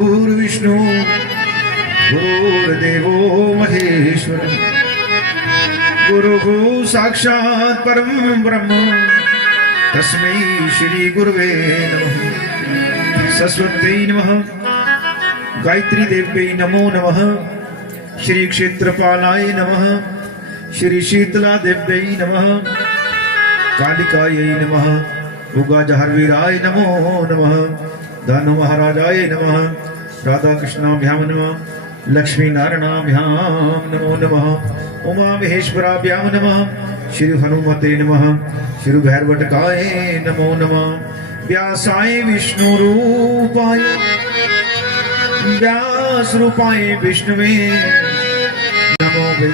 गुरुर्विष्णु गुरुर्देवो महेश्वर गुरुः साक्षात् परम ब्रह्म तस्मै श्री गुरुवे नमः। सरस्वत्यै नमः। गायत्री देव्यै नमो नमः। श्री क्षेत्रपालाय नमः। श्री शीतला देव्यै नमः। कालिकायै नमः। उगा जहरवीराय नमो नमः। दानु महाराजाय नमः। राधा कृष्णाभ्याम नमः। लक्ष्मी नारायणाभ्याम नमो नमः। उमा महेश्वराभ्याम नमः। श्री हनुमते नमः। श्री भैरवटकाय नमो नमः। व्यासाय विष्णु रूपाय व्यास रूपाय विष्णुवे नमो वै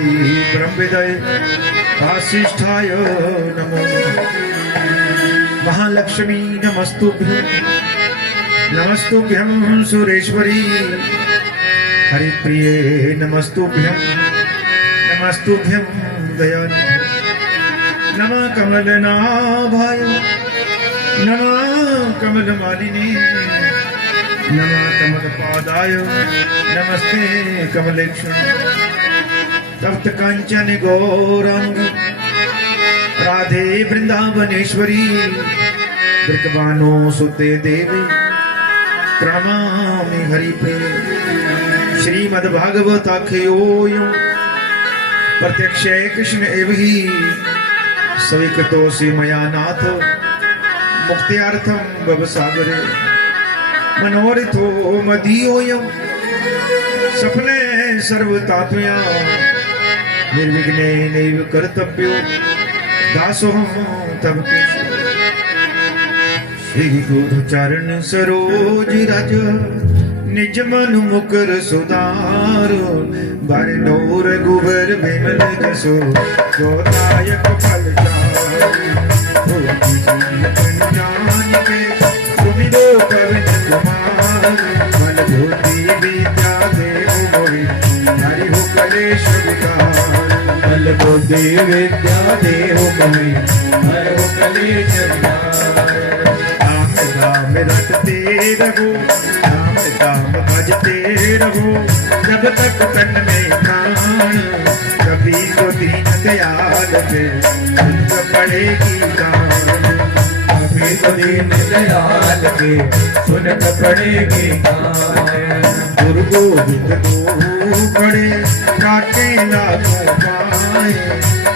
ब्रह्मविदय वासिष्ठाय नमो महालक्ष्मी नमस्तुभ्यं नमस्तुभ्यं सुरेश्वरी हरिप्रिये नमस्तुभ्यं नमस्तुभ्यं दयानि नमः कमलनाभाय नमः कमलमालिने नमः कमलपादाय नमस्ते कमलेक्षणे तप्त कांचन गौरांगी राधे वृंदावनेश्वरी वृकबानो सुते देवी प्रणमामि हरिप्रिये। श्रीमद्भागवताख्योऽयं प्रत्यक्ष कृष्ण एव हि स्वीकृतोऽसि मया नाथ मुक्त्यार्थं भवसागरे मनोरथो मदीयोऽयं सफले सर्वतात्मया निर्विघ्नेनैव कर्तव्यो दासोऽहं तव केशव। श्री गुरु चरण सरोज रज निज मन मुकर सुधारो बर नूर गुबर बिमल जसो गोदायक फल जान के तुम दो पवन कुमार मन भूति विद्या देव मोहि हरि हो कलेश विकार बल बुद्धि विद्या देव मोहि हरि हो कलेश विकार। राम रटते रहो राम राम भजते रहो जब तक तन में प्राण कभी तो दीन दयाल पे उनका पड़ेगी गान कभी तो दीन दयाल पे उनका पड़ेगी गान। गुरु गोविंद दो बड़े काटे लाखों पाए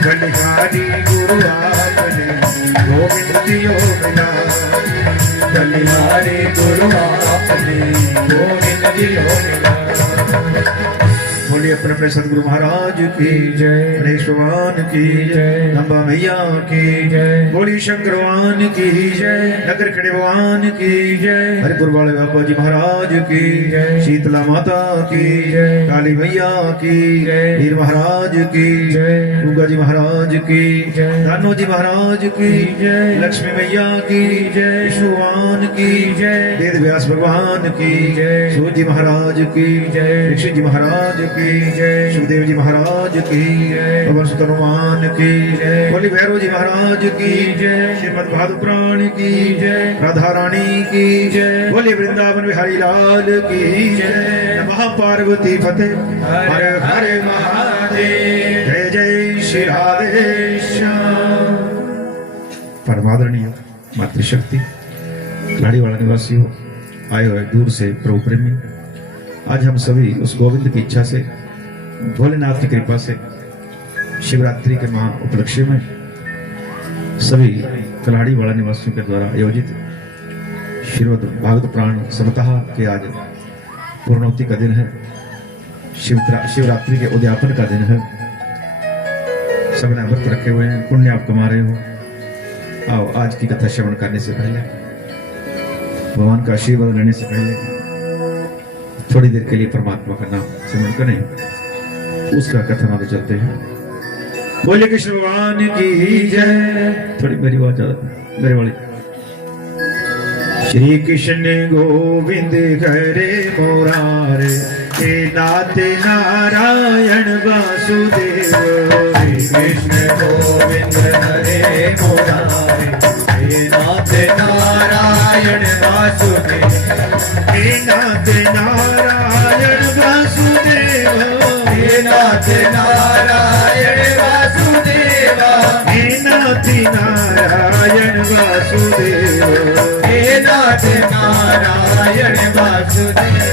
बलिहारी गुरु आपने गोविंद दियो मिला बलिहारी गुरु आपने गोविंद दियो मिला। बोलिए अपने अपने सदगुरु महाराज की जय गणेश भगवान की जय अम्बा मैया की जय बोली शंकर भगवान की जय नगर खड़े भगवान की जय हरिपुर वाले बाबा जी महाराज की जय शीतला माता की जय काली मैया की जय वीर महाराज की जय उगा जी महाराज की जय दानो जी महाराज की जय लक्ष्मी मैया की जय विष्णु भगवान की जय वेद व्यास भगवान की जय सूर्य जी महाराज की जय ऋषि जी महाराज की जय सुखदेव जी महाराज की जय पवन सुत हनुमान की जय बोली भैरव जी महाराज की जय श्रीमद् भागवत पुराण की जय राधा रानी की जय बोली वृंदावन बिहारी लाल की जय नमः पार्वती फतेह हर हर महादेव जय जय श्री राधे श्याम। परमादरणीय मातृशक्ति लाड़ीवाड़ा निवासियों आए हुए दूर से प्रभु प्रेमी आज हम सभी उस गोविंद की इच्छा से भोलेनाथ की कृपा से शिवरात्रि के महा उपलक्ष्य में सभी कलाड़ीवाड़ा निवासियों के द्वारा आयोजित श्रीमद् भागवत पुराण सप्ताह के आज पूर्णोक्ति का दिन है। शिवरात्रि के उद्यापन का दिन है। सबने व्रत रखे हुए हैं, पुण्य आप कमा रहे हो। आओ आज की कथा श्रवण करने से पहले भगवान का आशीर्वाद लेने से पहले थोड़ी देर के लिए परमात्मा का नाम स्मरण करें, उसका कथन आगे चलते हैं। बोले कृष्ण भगवान की जय। थोड़ी मेरी आवाज ज्यादा मेरे वाली। श्री कृष्ण गोविंद हरे मुरारे हे नाथ नारायण वासुदेव। श्री कृष्ण गोविंद हरे मुरारे हे नाथ नारायण वासुदेव हे नाथ नारायण वासुदेव हे नाथ नारायण वासुदेव हे नाथ नारायण वासुदेव हे नाथ नारायण वासुदेव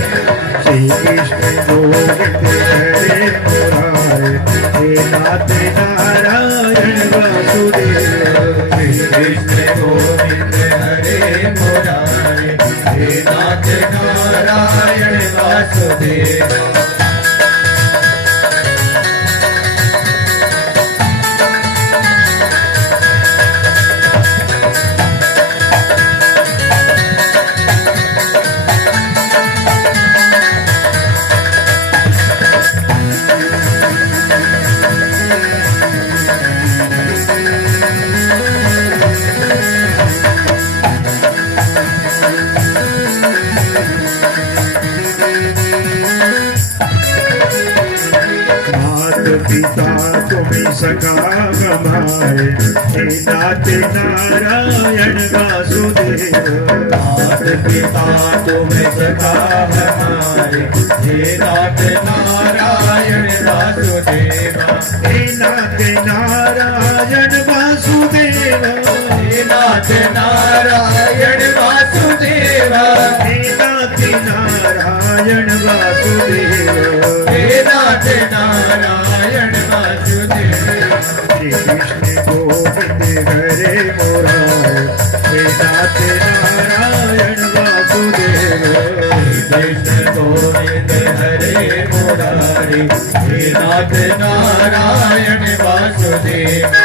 श्री कृष्ण गोविंद हरे मुरारे हे नाथ नारायण वासुदेव श्री कृष्ण गोविंद हरे मुरारे हे नाथ नारायण वासुदेव पिता तुम्हें सखा हमारे हे नाथ नारायण वासुदेव नाथ पिता तुम्हें सखा हमारे हे नाथ नारायण वासुदेव हे नाथ नारायण वासुदेव हे नाथ नारायण वासुदेव हे नाथ नारायण वासुदेव हे नाथ नारायण वासुदेव श्री कृष्ण गोविंद हरे मुरारे हे नाथ नारायण वासुदेव कृष्ण गोविंद हरे मुरारी हे नाथ नारायण वासुदेव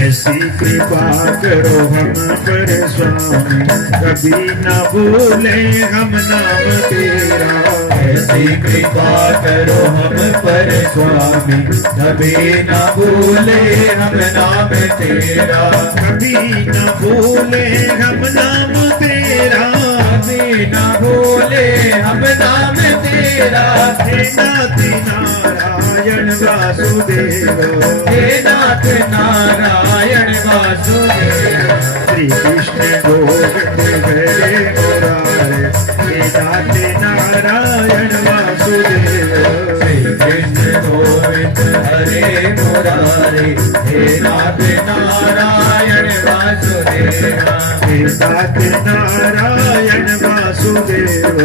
ऐसी कृपा करो हम पर स्वामी कभी न भूले हम नाम तेरा ऐसी कृपा करो हम पर स्वामी कभी न भूले हम नाम तेरा कभी न भूले हम नाम तेरा कभी न भूले हम नाम तेरा हे नाथ नारायण वासुदेव हे नाथ नारायण वासुदेव श्री कृष्ण गोविंद हरे मुरारे हे नाथ नारायण वासुदेव श्री कृष्ण गोविंद हरे मुरारे हे नाथ नारायण वासुदेव हे नाथ नारायण वासुदेव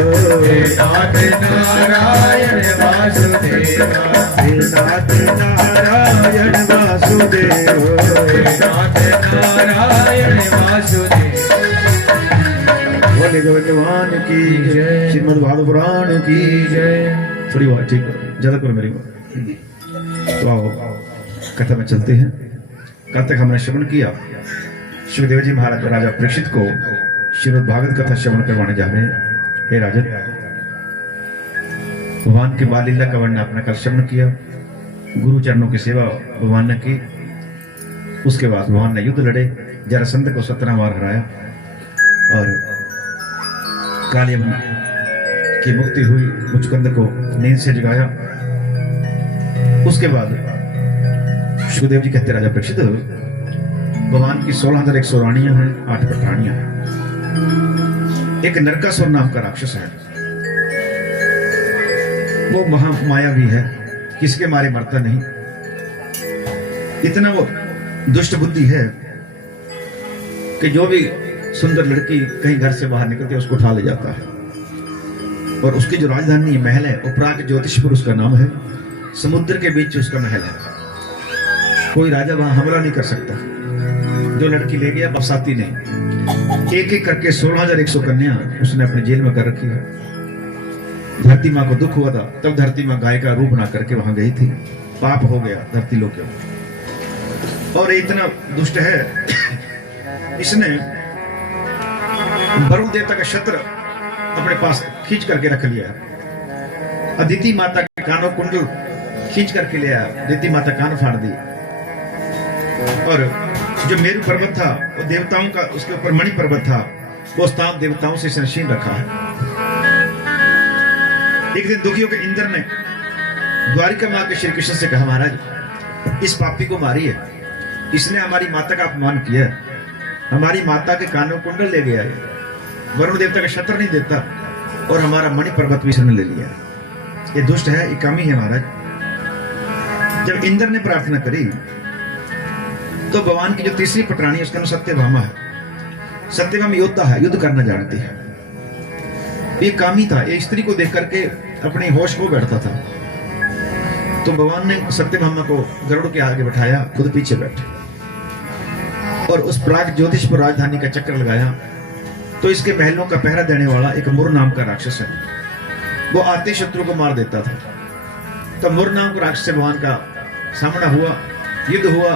हे नाथ नारायण वासुदेव हे नाथ नारायण वासुदेव हे नाथ नारायण वासुदेव बोले गोविंद भगवान की जय श्रीमद् भागवत पुराण की जय थोड़ी बात ठीक करो ज्यादा करो मेरी बात तो आओ कथा में चलते हैं कल तक हमने श्रवण किया शिवदेव जी महाराज राजा परीक्षित को श्रीमद् भागवत कथा श्रवण करवाने जा रहे हैं हे राजन भगवान के बाल लीला का वर्णन आपने कल श्रवण किया गुरु चरणों की सेवा भगवान ने की उसके बाद भगवान ने युद्ध लड़े जरासंध को 17 बार हराया और कालियवन की मुक्ति हुई मुचकंद को नींद से जगाया उसके बाद सुखदेव जी कहते राजा परीक्षित भगवान की 16,100 रानियां हैं 8 पठानियां हैं एक नरकासुर नाम का राक्षस है वो महामाया भी है किसके मारे मरता नहीं इतना वो दुष्ट बुद्धि है कि जो भी सुंदर लड़की कहीं घर से बाहर निकलती है उसको उठा ले जाता है और उसकी जो राजधानी महल है उपराग ज्योतिषपुर उसका नाम है समुद्र के बीच उसका महल है कोई राजा वहां हमला नहीं कर सकता जो लड़की ले गया बरसाती ने एक एक करके 16,100 कन्या उसने अपने जेल में कर रखी है धरती माँ को दुख हुआ था तब धरती माँ गाय का रूप बना करके वहां गई थी पाप हो गया धरती लोग और इतना दुष्ट है इसने वरुण देवता का छत्र अपने पास खींच करके रख लिया। अदिति माता के कानों कुंडल खींच करके लिया। अदिति माता कान फाड़ दी। और जो मेरु पर्वत था वो देवताओं का, उसके ऊपर मणि पर्वत था, वो स्थान देवताओं से संशीन रखा है। एक दिन दुखी होकर इंद्र ने द्वारिका मां के श्री कृष्ण से कहा, महाराज इस पापी को मारिए, इसने हमारी माता का अपमान किया, हमारी माता के कानों कुंडल ले गया है, वरुण देवता का छत्र नहीं देता, और हमारा मणि पर्वत भी इसने ले लिया। ये दुष्ट है, ये कामी है महाराज। जब इंद्र ने प्रार्थना करी तो भगवान की जो तीसरी पटरानी है उसका नाम सत्यभामा है। सत्यभामा योद्धा है, युद्ध करना जानती है। ये कामी था, एक स्त्री को देख करके अपनी होश खो बैठता था। तो भगवान ने सत्यभामा को गरुड़ के आगे बैठाया, खुद पीछे बैठे, और उस प्राग ज्योतिषपुर राजधानी का चक्कर लगाया। तो इसके महलों का पहरा देने वाला एक मुर नाम का राक्षस है, वो आते शत्रु को मार देता था। तो मुर नाम का राक्षस से भगवान का सामना हुआ, युद्ध हुआ,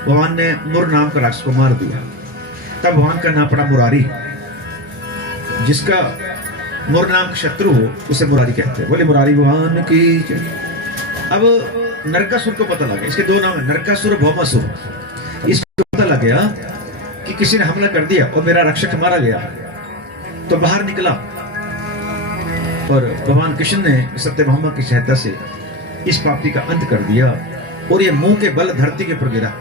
भगवान ने मुर नाम का राक्षस को मार दिया। तब भगवान का नाम पड़ा मुरारी। जिसका मुर नाम का शत्रु हो उसे मुरारी कहते हैं। बोले मुरारी भगवान की। अब नरकासुर को पता लगा, इसके दो नाम है, नरकासुर और भौमासुर। इसको पता लग गया कि किसी ने हमला कर दिया और मेरा रक्षक मारा गया। तो बाहर निकला और भगवान कृष्ण ने सत्यभामा की सहायता से इस पापी का अंत कर दिया। और ये मुंह के बल धरती के ऊपर गिरा।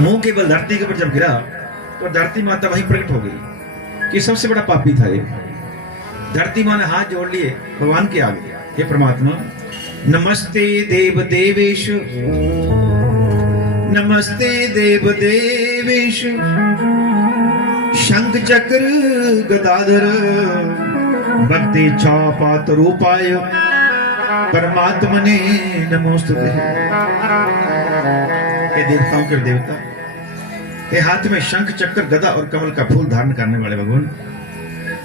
मुंह के बल धरती के ऊपर जब गिरा तो धरती माता वहीं प्रकट हो गई कि सबसे बड़ा पापी था ये। धरती माँ ने हाथ जोड़ लिए भगवान के आगे, हे परमात्मा, नमस्ते देव देवेश, नमस्ते देव देवेश, शंख चक्र गदाधर, भक्ति छापात रूपाय, परमात्मने नमोस्तुते। ये देवताओं के देवता, ये हाथ में शंख चक्र गदा और कमल का फूल धारण करने वाले भगवान,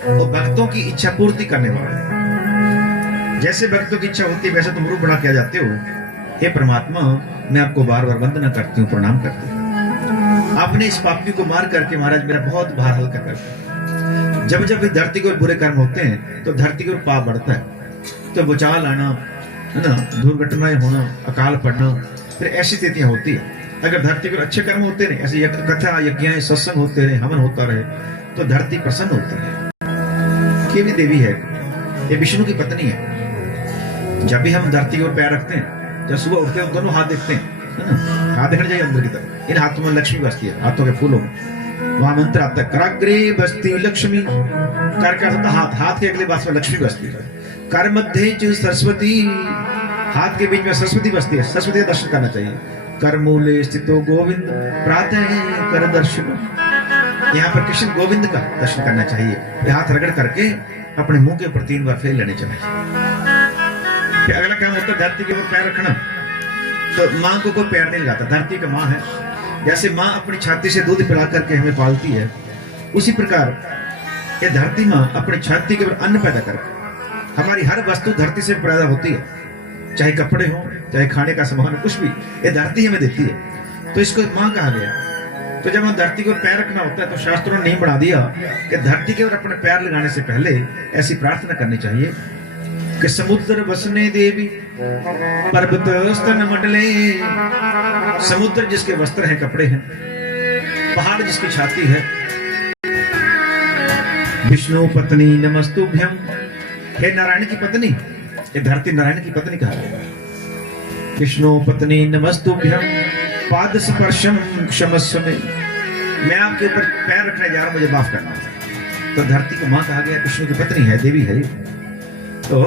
और भक्तों की इच्छा पूर्ति करने वाले। जैसे भक्तों की इच्छा होती है वैसे तुम रूप बना के आ जाते हो। हे परमात्मा, मैं आपको बार बार वंदना करती हूँ, प्रणाम करती हूँ। आपने इस पापी को मार करके महाराज मेरा बहुत भार हल्का कर दिया। जब जब भी धरती को बुरे कर्म होते हैं तो धरती को पाप बढ़ता है। तो भूचाल आना, है ना, दुर्घटनाएं होना, अकाल पड़ना, फिर ऐसी स्थितियां होती है। अगर धरती को अच्छे कर्म होते रहे, ऐसे कथा यज्ञ सत्संग होते रहे, हवन होता रहे, तो धरती प्रसन्न होती है। केवी देवी है, ये विष्णु की पत्नी है। जब भी हम धरती को पैर रखते हैं, जब सुबह उठते हैं दोनों हाथ देखते हैं, है ना, हाथ देखने चाहिए अंदर की तरफ। इन हाथों में लक्ष्मी बसती है, हाथों के फूलों में। वहां मंत्र आता है, कराग्रे बसती लक्ष्मी। कर का होता हाथ, हाथ के अगले पास में लक्ष्मी बसती है। कर मध्य सरस्वती, हाथ के बीच में सरस्वती बसती है। सरस्वती का दर्शन करना चाहिए। कर मूले स्थितो गोविंद, प्रातः कर दर्शन। यहाँ पर कृष्ण गोविंद का दर्शन करना चाहिए। ये हाथ रगड़ करके अपने मुंह के ऊपर 3 बार फेर लेने चाहिए। फिर अगला काम होता है धरती के ऊपर पैर रखना। तो माँ को कोई पैर नहीं लगाता, धरती का माँ है। जैसे माँ अपनी छाती से दूध पिला करके हमें पालती है, उसी प्रकार ये धरती माँ अपनी छाती के ऊपर अन्न पैदा करके, हमारी हर वस्तु धरती से पैदा होती है, चाहे कपड़े हो, चाहे खाने का सामान हो, कुछ भी ये धरती हमें देती है। तो इसको माँ कहा गया। तो जब हम धरती को पैर रखना होता है तो शास्त्रों ने नियम बना दिया कि धरती के ऊपर अपने पैर लगाने से पहले ऐसी प्रार्थना करनी चाहिए कि समुद्र वसने देवी पर्वत स्तन मंडले। समुद्र जिसके वस्त्र हैं, कपड़े हैं, पहाड़ जिसकी छाती है। विष्णु पत्नी नमस्तुभ्यम, हे नारायण की पत्नी, ये धरती नारायण की पत्नी कहा गया। विष्णु पत्नी नमस्तुभ्यम पाद स्पर्शम क्षमस्व में, मैं आपके ऊपर पैर रखने जा रहा हूं, मुझे माफ करना। तो धरती को मां कहा गया, विष्णु की पत्नी है, देवी है। तो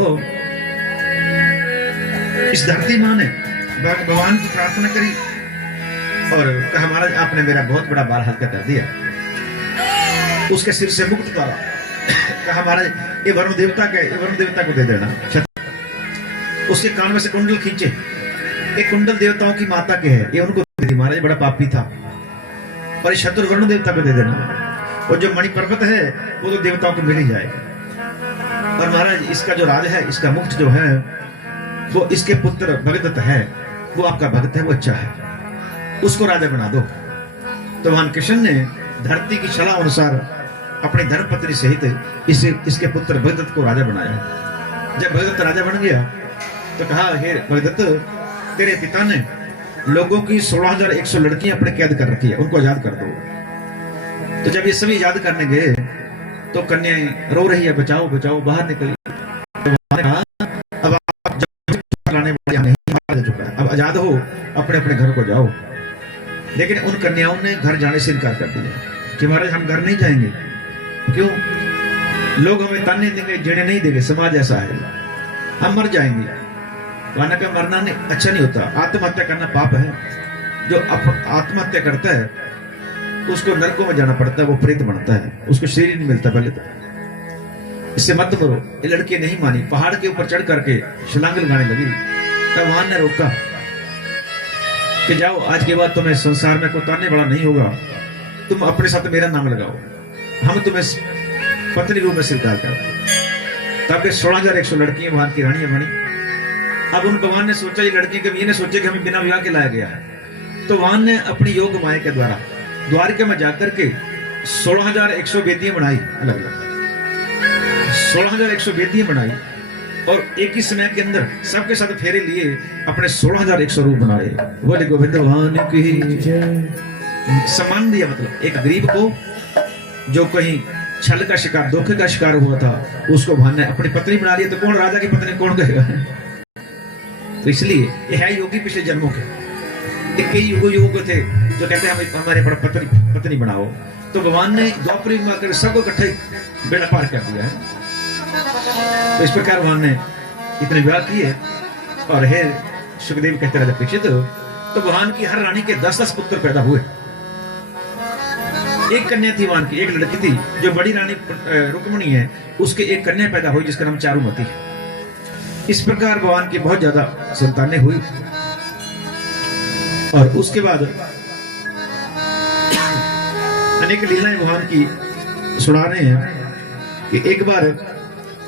इस धरती मां ने भगवान की प्रार्थना करी और कहा, महाराज आपने मेरा बहुत बड़ा बाल हल्का कर दिया। उसके सिर से मुक्त उतारा। कहा, महाराज ये वरुण देवता का, ये वरुण देवता को दे देना। उसके कान में से कुंडल खींचे, ये कुंडल देवताओं की माता के है, ये उनको दे दी। महाराज बड़ा पापी था, और ये शत्रु वरुण देवता को दे देना। और जो मणि पर्वत है वो तो देवताओं को मिल ही जाएगा। और महाराज इसका जो राज है, इसका मुक्त जो है, वो इसके पुत्र भगदत्त है, वो आपका भक्त है, वो अच्छा है, उसको राजा बना दो। तो भगवान कृष्ण ने धरती की छला अनुसार अपनी धर्मपत्नी सहित इसके पुत्र भगदत्त को राजा बनाया। जब भगदत्त राजा बन गया तो कहा, हे भगदत्त, तेरे पिता ने लोगों की 16,100 लड़कियां अपने कैद कर रखी है, उनको आजाद कर दो। तो जब ये सभी आजाद करने गए तो कन्याएं रो रही है, बचाओ बचाओ, बाहर निकली। तो कहा, अब आप लाने वाले नहीं, मार चुका है, अब आजाद हो, अपने अपने घर को जाओ। लेकिन उन कन्याओं ने घर जाने से इनकार कर दिया कि महाराज हम घर नहीं जाएंगे। क्यों? लोग हमें ताने देंगे, जेड़े नहीं देंगे, समाज ऐसा है, हम मर जाएंगे। वहां का मरना नहीं अच्छा नहीं होता, आत्महत्या करना पाप है। जो आत्महत्या करता है उसको नरकों में जाना पड़ता है, वो प्रेत बनता है, उसको शरीर नहीं मिलता पहले तो। इससे मत मरो। ये लड़की नहीं मानी, पहाड़ के ऊपर चढ़ करके छलांग लगाने लगी। तब वहां ने रोका कि जाओ, आज के बाद तुम्हें संसार में कोई ताने बड़ा नहीं होगा, तुम अपने साथ मेरा नाम लगाओ, हम तुम्हें पत्नी रूप में स्वीकार कर। तब 16,100 लड़कियां वहां की रानियां बनी। अब उन भगवान ने सोचा, ये लड़की कभी ये ने सोचे कि हमें बिना विवाह के लाया गया है। तो वहां ने अपनी योग माया के द्वारा द्वारका में जाकर के 16,100 वेदियां बनाई, अलग अलग 16,100 वेदियां बनाई, और एक ही समय के अंदर सबके साथ फेरे लिए अपने 16,100 रूप बनाए। बोले गोविंद भगवान की जय। सम्मान दिया, मतलब एक गरीब को जो कहीं छल का शिकार, धोखे का शिकार हुआ था, उसको भगवान ने अपनी पत्नी बना लिया। तो कौन राजा की पत्नी कौन कहेगा? तो इसलिए ये है योगी पिछले जन्मों के। कई युग थे जो कहते हैं हमें हमारे पर पत्नी बनाओ। तो भगवान ने द्वापर युग में आकर सबको इकट्ठे बेड़ा पार कर दिया है। तो इस प्रकार भगवान ने इतने विवाह किए। और हे सुखदेव कहते राजा परीक्षित, तो भगवान की हर रानी के 10-10 पुत्र पैदा हुए। एक कन्या थी भगवान की, एक लड़की थी जो बड़ी रानी रुक्मिणी है, उसके एक कन्या पैदा हुई जिसका नाम चारुमती है। इस प्रकार भगवान की बहुत ज्यादा संतानें हुई। और उसके बाद अनेक लीलाएं भगवान की सुना रहे हैं कि एक बार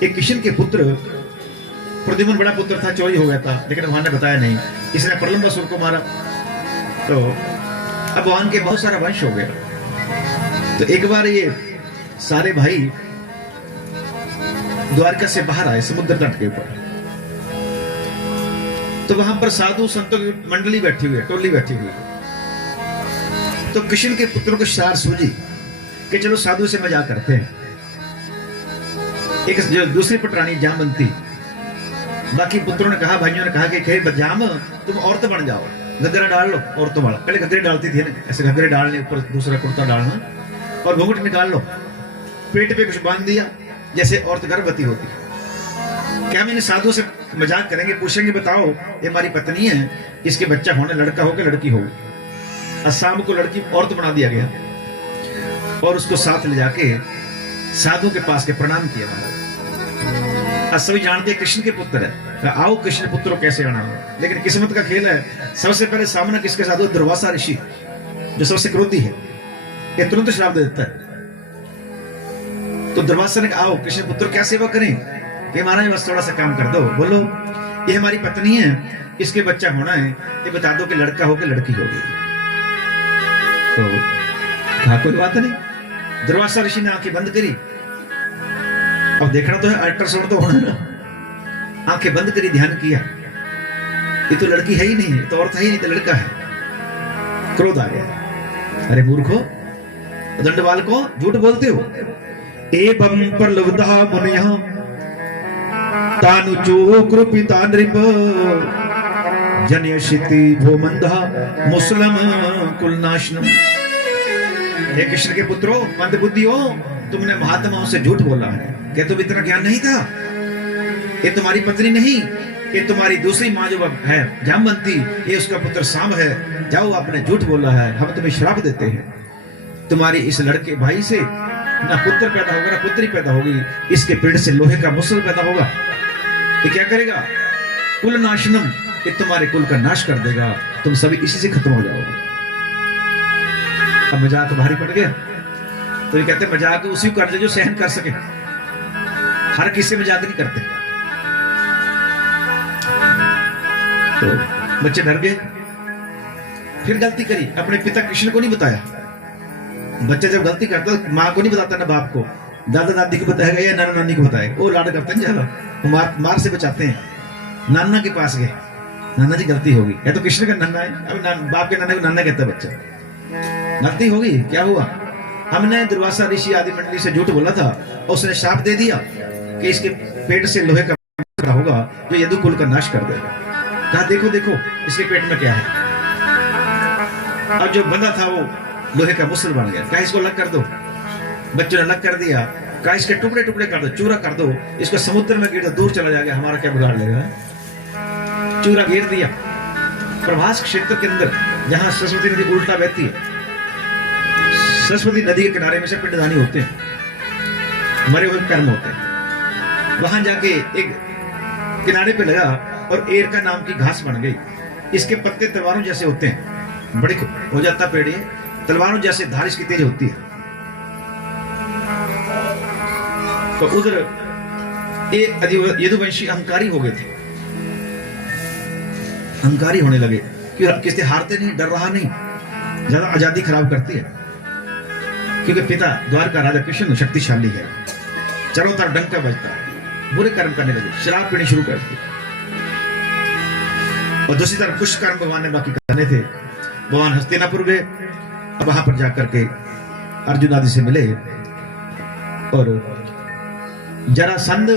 एक किशन के पुत्र प्रद्युम्न बड़ा पुत्र था, चोरी हो गया था, लेकिन भगवान ने बताया नहीं, इसने प्रलंबासुर को मारा। तो अब भगवान के बहुत सारा वंश हो गया। तो एक बार ये सारे भाई द्वारका से बाहर आए समुद्र तट के ऊपर। तो वहां पर साधु संतों की मंडली बैठी हुई है, टोली बैठी हुई है। तो किशन के पुत्रों को सार सूझी कि चलो साधु से मजाक करते हैं। एक जो दूसरी पटरानी जामवंती, बाकी पुत्रों ने कहा, भाइयों ने कहा कि जाम तुम औरत बन जाओ, घघरा डाल लो औरतों वाला। पहले घघरे डालती थी ना, ऐसे घघरे डालने, ऊपर दूसरा कुर्ता डालना और घूंघट निकाल लो, पेट पे कुछ बांध दिया जैसे औरत गर्भवती होती है। क्या हम इन साधु से मजाक करेंगे, पूछेंगे बताओ ये हमारी पत्नी है, इसके बच्चा होने, लड़का हो के लड़की हो। शाम को लड़की औरत बना दिया गया और उसको साथ ले जाके साधु के पास के प्रणाम किया। महाराज सभी जानते कृष्ण के पुत्र है, आओ कृष्ण पुत्र कैसे आना हो। लेकिन किस्मत का खेल है, सबसे पहले सामने किसके साधु? दुर्वासा ऋषि, जो सबसे क्रोधी है, ये तुरंत श्राप दे देता है। तो दुर्वासा ने कहा, आओ कृष्ण पुत्र क्या सेवा करें? कि महाराज बस थोड़ा सा काम कर दो। बोलो, ये हमारी पत्नी है, इसके बच्चा होना है, ये बता दो कि लड़का हो कि लड़की होगी। तो कहा कोई बात नहीं। दुर्वासा ऋषि ने आंखें बंद करी। अब देखना तो है, अल्ट्रासाउंड तो होना ना। आंखें बंद करी, ध्यान किया, ये तो लड़की है ही नहीं, तो औरत है ही नहीं, तो लड़का है। क्रोध आ गया, अरे मूर्खो, दंडवाल को झूठ बोलते हो। एवं प्रलब्धा मुनिया तानुचो कृपिता नृप जनयशिति भो मंदा मुस्लिम कुलनाशनम। हे कृष्ण के पुत्रों, मंद बुद्धि हो, तुमने महात्माओं से झूठ बोला है। क्या तुम इतना ज्ञान नहीं था? ये तुम्हारी पत्नी नहीं, ये तुम्हारी दूसरी माँ जो है जामवंती, ये उसका पुत्र साम है। जाओ, आपने झूठ बोला है, हम तुम्हें श्राप देते हैं। तुम्हारी इस लड़के भाई से ना पुत्र पैदा होगा ना पुत्री पैदा होगी, इसके पेट से लोहे का मुसल पैदा होगा। ये क्या करेगा? कुल नाशनम, ये तुम्हारे कुल का नाश कर देगा, तुम सभी इसी से खत्म हो जाओगे। अब मजाक भारी पड़ गया। तो ये कहते मजाक उसी को कर जो सहन कर सके, हर किसी मजाक नहीं करते। तो बच्चे डर गए, फिर गलती करी, अपने पिता कृष्ण को नहीं बताया। बच्चा जब गलती करता है माँ को नहीं बताता ना बाप को, दादा दादी को बताएगा या नाना नानी को बताएगा। वो लाड करते हैं ज्यादा, वो मार से बचाते हैं। नाना के पास गए, नाना जी गलती होगी, या तो कृष्ण का नन्ना है, अब बाप के नाना को नाना कहता है बच्चा, गलती होगी, क्या हुआ, हमने दुर्वासा ऋषि आदि मंडली से झूठ बोला था और उसने शाप दे दिया कि इसके पेट से लोहे का होगा जो यदु कुल का नाश कर देगा। कहा देखो देखो इसके पेट में क्या है। अब जो बंदा था वो लोहे का मुसल बन गया। कहा इसको अलग कर दो, बच्चों ने अलग कर दिया। कहा इसके टुकड़े टुकड़े कर दो, चूरा कर दो, इसको समुद्र में गिर दो, दूर चला जाएगा, हमारा क्या बिगाड़ लेगा। चूरा गिर दिया। प्रभास क्षेत्र के अंदर जहां सरस्वती नदी उल्टा बहती है, सरस्वती नदी के किनारे में से पिंडदानी होते हैं, मरे हुए कर्म होते हैं। वहां जाके एक किनारे पे लगा और एरका नाम की घास बन गई। इसके पत्ते तलवारों जैसे होते हैं, बड़े हो जाता पेड़, ये तलवारों जैसे धार इसकी तेज होती है। तो उधर यदुवंशी अहंकारी हो गए थे, अहंकारी होने लगे कि किससे हारते नहीं, डर रहा नहीं, ज्यादा आजादी खराब करती है। क्योंकि पिता द्वारका राजा कृष्ण शक्तिशाली है, चारों तरफ डंका बजता है। बुरे कर्म करने लगे, शराब पीनी शुरू कर दी। और दूसरी तरफ कुछ कर्म भगवान ने बाकी करने थे। भगवान हस्तिनापुर गए, अब वहां पर जाकर के अर्जुन आदि से मिले और जरासंध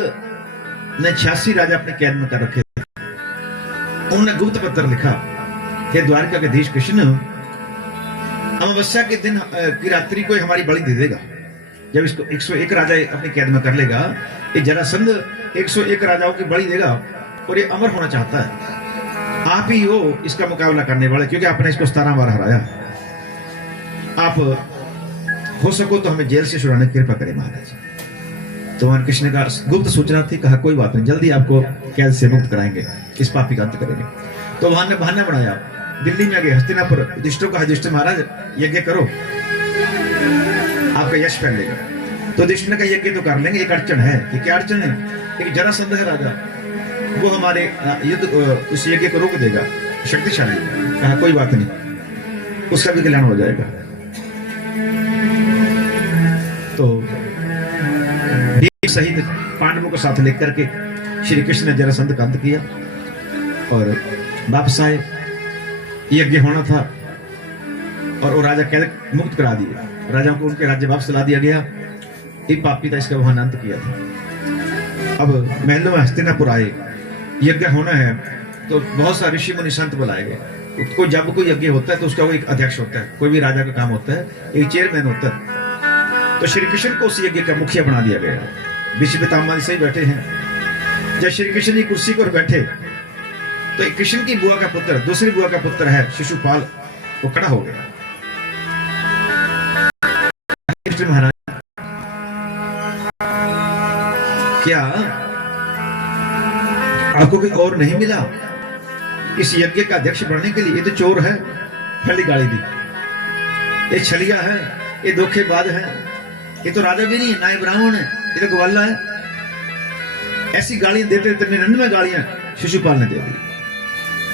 ने 86 राजा अपने कैद में कर रखे थे। उन्होंने गुप्त पत्र लिखा कि द्वारका के धीश कृष्ण अमावस्या के दिन की रात्रि को हमारी बलि दे देगा। जब इसको 101 राजा अपने कैद में कर लेगा, ये जरासंध 101 राजाओं की बलि देगा और ये अमर होना चाहता है। आप ही हो इसका मुकाबला करने वाले, क्योंकि आपने इसको 17 बार हराया। आप हो सको तो हमें जेल से छुड़ाने की कृपा करें महाराज। तो भगवान कृष्ण का गुप्त सूचना थी। कहा कोई बात नहीं, जल्दी आपको कैद से मुक्त कराएंगे, इस पापी का अंत करेंगे। तो वहां ने बहाना बनाया, दिल्ली में गए हस्तिनापुर, युधिष्ठिर को युधिष्ठिर महाराज यज्ञ करो, आपका यश फैलेगा। तो युधिष्ठिर ने कहा यज्ञ तो कर लेंगे, एक अड़चन है। कि क्या अड़चन है? एक जरासंध है राजा, वो हमारे युद्ध उस यज्ञ को रोक देगा, शक्तिशाली। कहा कोई बात नहीं, उसका भी कल्याण हो जाएगा। तो सहित पांडवों को साथ लेकर के श्री कृष्ण ने जरासंध का अंत किया और वापस आए। यज्ञ होना था और वो राजा कैद मुक्त करा दिए, राजाओं को उनके राज्य वापस ला दिया गया। एक पापी था, इसका वहां अंत किया था। अब महलों में हस्तिनापुर आए, यज्ञ होना है तो बहुत सारे ऋषि मुनि संत बुलाए गए। कोई जब कोई यज्ञ होता है तो उसका वो एक अध्यक्ष होता है, कोई भी राजा का काम होता है, एक चेयरमैन होता है। तो श्री कृष्ण को उस यज्ञ का मुखिया बना दिया गया। विश्व पितामह से ही बैठे हैं। जब श्री कृष्ण की कुर्सी पर बैठे तो एक कृष्ण की बुआ का पुत्र, दूसरी बुआ का पुत्र है शिशुपाल, वो खड़ा हो गया। कृष्ण महाराज क्या आपको कोई और नहीं मिला इस यज्ञ का अध्यक्ष बनने के लिए? ये तो चोर है, पहली गाली दी। ये छलिया है, ये धोखेबाज है, ये तो राजा भी नहीं है, ना ही ब्राह्मण है, ये तो ग्वाला है। ऐसी गालियां देते देते 99 गालियां शिशुपाल ने दे दी।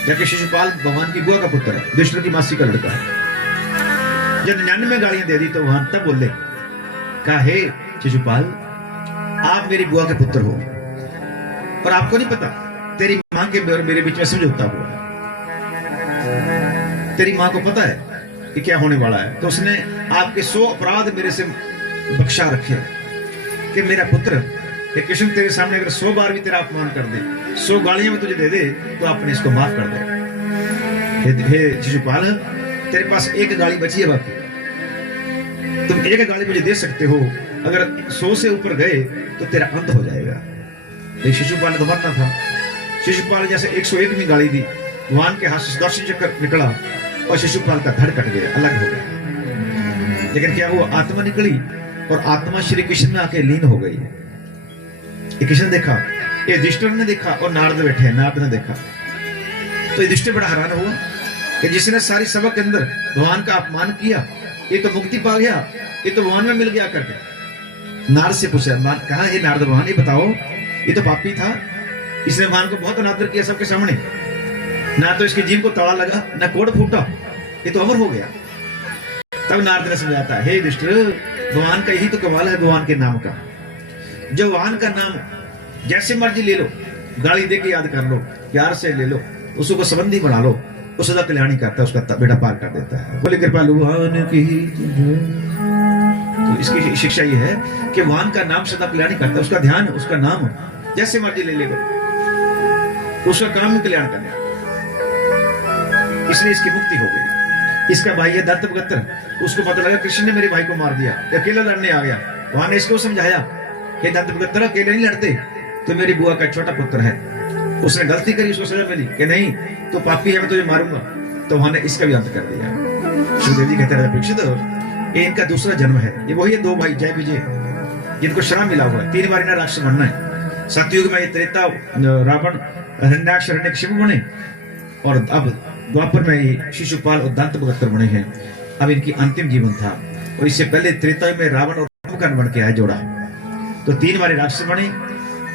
जबकि शिशुपाल भगवान की बुआ का पुत्र है, युधिष्ठिर की मासी का लड़का है। जब 99 गालियां दे दी तो वहां तब बोले, कहा हे शिशुपाल, आप मेरी बुआ के पुत्र हो और आपको नहीं पता तेरी मां के और मेरे बीच में समझौता हुआ। तेरी मां को पता है कि क्या होने वाला है, तो उसने आपके 100 अपराध मेरे से बख्शा रखे कि मेरा पुत्र ये कृष्ण तेरे सामने अगर 100 बार भी तेरा अपमान कर दे, 100 गालियां भी तुझे दे दे, तो आपने इसको माफ कर दे। हे शिशुपाल, तेरे पास एक गाली बची है बाकी, तुम एक गाली मुझे दे सकते हो, अगर 100 से ऊपर गए तो तेरा अंत हो जाएगा। लेकिन शिशुपाल ने तो मरना था। शिशुपाल जैसे 101वीं गाली दी, भगवान के हाथ से सुदर्शन चक्र निकला और शिशुपाल का धड़ कट गया, अलग हो गया। लेकिन क्या हुआ? आत्मा निकली और आत्मा श्री कृष्ण में आके लीन हो गई। ये कृष्ण देखा, ये युधिष्ठिर ने देखा और नारद बैठे हैं, नारद ने देखा। तो युधिष्ठिर बड़ा हैरान हुआ कि जिसने सारी सभा के अंदर भगवान का अपमान किया, ये तो मुक्ति पा गया, ये तो भगवान में मिल गया करके। नारद से पूछा, कहा हे नारद भगवान, ये बताओ, ये तो पापी था, इसने भगवान को बहुत अनादर किया सबके सामने, ना तो इसके जीव को ताला लगा, ना कोड़ फूटा, ये तो अमर हो गया। तब नारद ने समझाता, हे युधिष्ठिर, भगवान का यही तो कमाल है भगवान के नाम का। जो भगवान का नाम जैसे मर्जी ले लो, गाली दे के याद कर लो, प्यार से ले लो, उसको संबंधी बना लो, उसका कल्याण ही करता है, उसका बेड़ा पार कर देता है। बोले कृपालु भगवान की। तो इसकी शिक्षा ये है कि भगवान का नाम सदा कल्याण ही करता है, उसका ध्यान, उसका नाम जैसे मर्जी ले लेगा, उसका काम ही कल्याण करना। इसलिए इसकी मुक्ति हो गई। इसका भाई है दत्तभगत, उसको पता लगा कृष्ण ने मेरे भाई को मार दिया, अकेला लड़ने आ गया। वहां ने इसको समझाया कि दत्तभगत अकेले नहीं लड़ते, तो मेरी बुआ का छोटा पुत्र है, उसने गलती करी, उसको सजा मिली कि नहीं तो पापी है, मैं तुझे मारूंगा। तो वहां ने इसका भी अंत कर दिया। सुखदेव जी कहते रहे, परीक्षित ये इनका दूसरा जन्म है, ये वही है दो भाई जय विजय, जिनको श्राप मिला हुआ है, 3 बार इन्हें राक्षस बनना है। सतयुग में ये त्रेता रावण हिरण्याक्ष हिरण्यकशिपु बने, और अब द्वापर में ये शिशुपाल और दंतभगत बने हैं। अब इनकी अंतिम जीवन था, और इससे पहले त्रेता में रावण और कुंभकर्ण बन के आए जोड़ा। तो 3 बार राक्षस बने,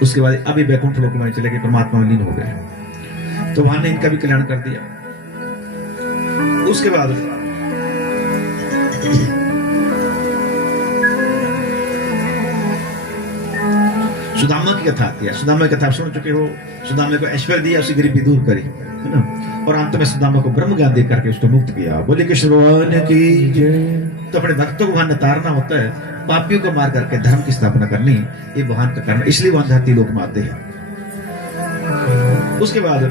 उसके बाद अभी वैकुंठ लोक में चले गए, परमात्मा में लीन हो गए। तो वहां ने इनका भी कल्याण कर दिया। उसके बाद सुदामा की कथा आती है। सुदामा की कथा सुन चुके हो। सुदामा को ऐश्वर्य दिया, उसकी गरीबी दूर करी, है ना, और अंत में सुदामा को ब्रह्म ज्ञान दे करके उसको मुक्त किया। बोले कृष्ण भगवान की जय। तो अपने भक्तों को वहां नतारना होता है, पापियों को मार करके धर्म की स्थापना करनी, ये भगवान का कर्म, इसलिए वहां धरती लोक में आते हैं। उसके बाद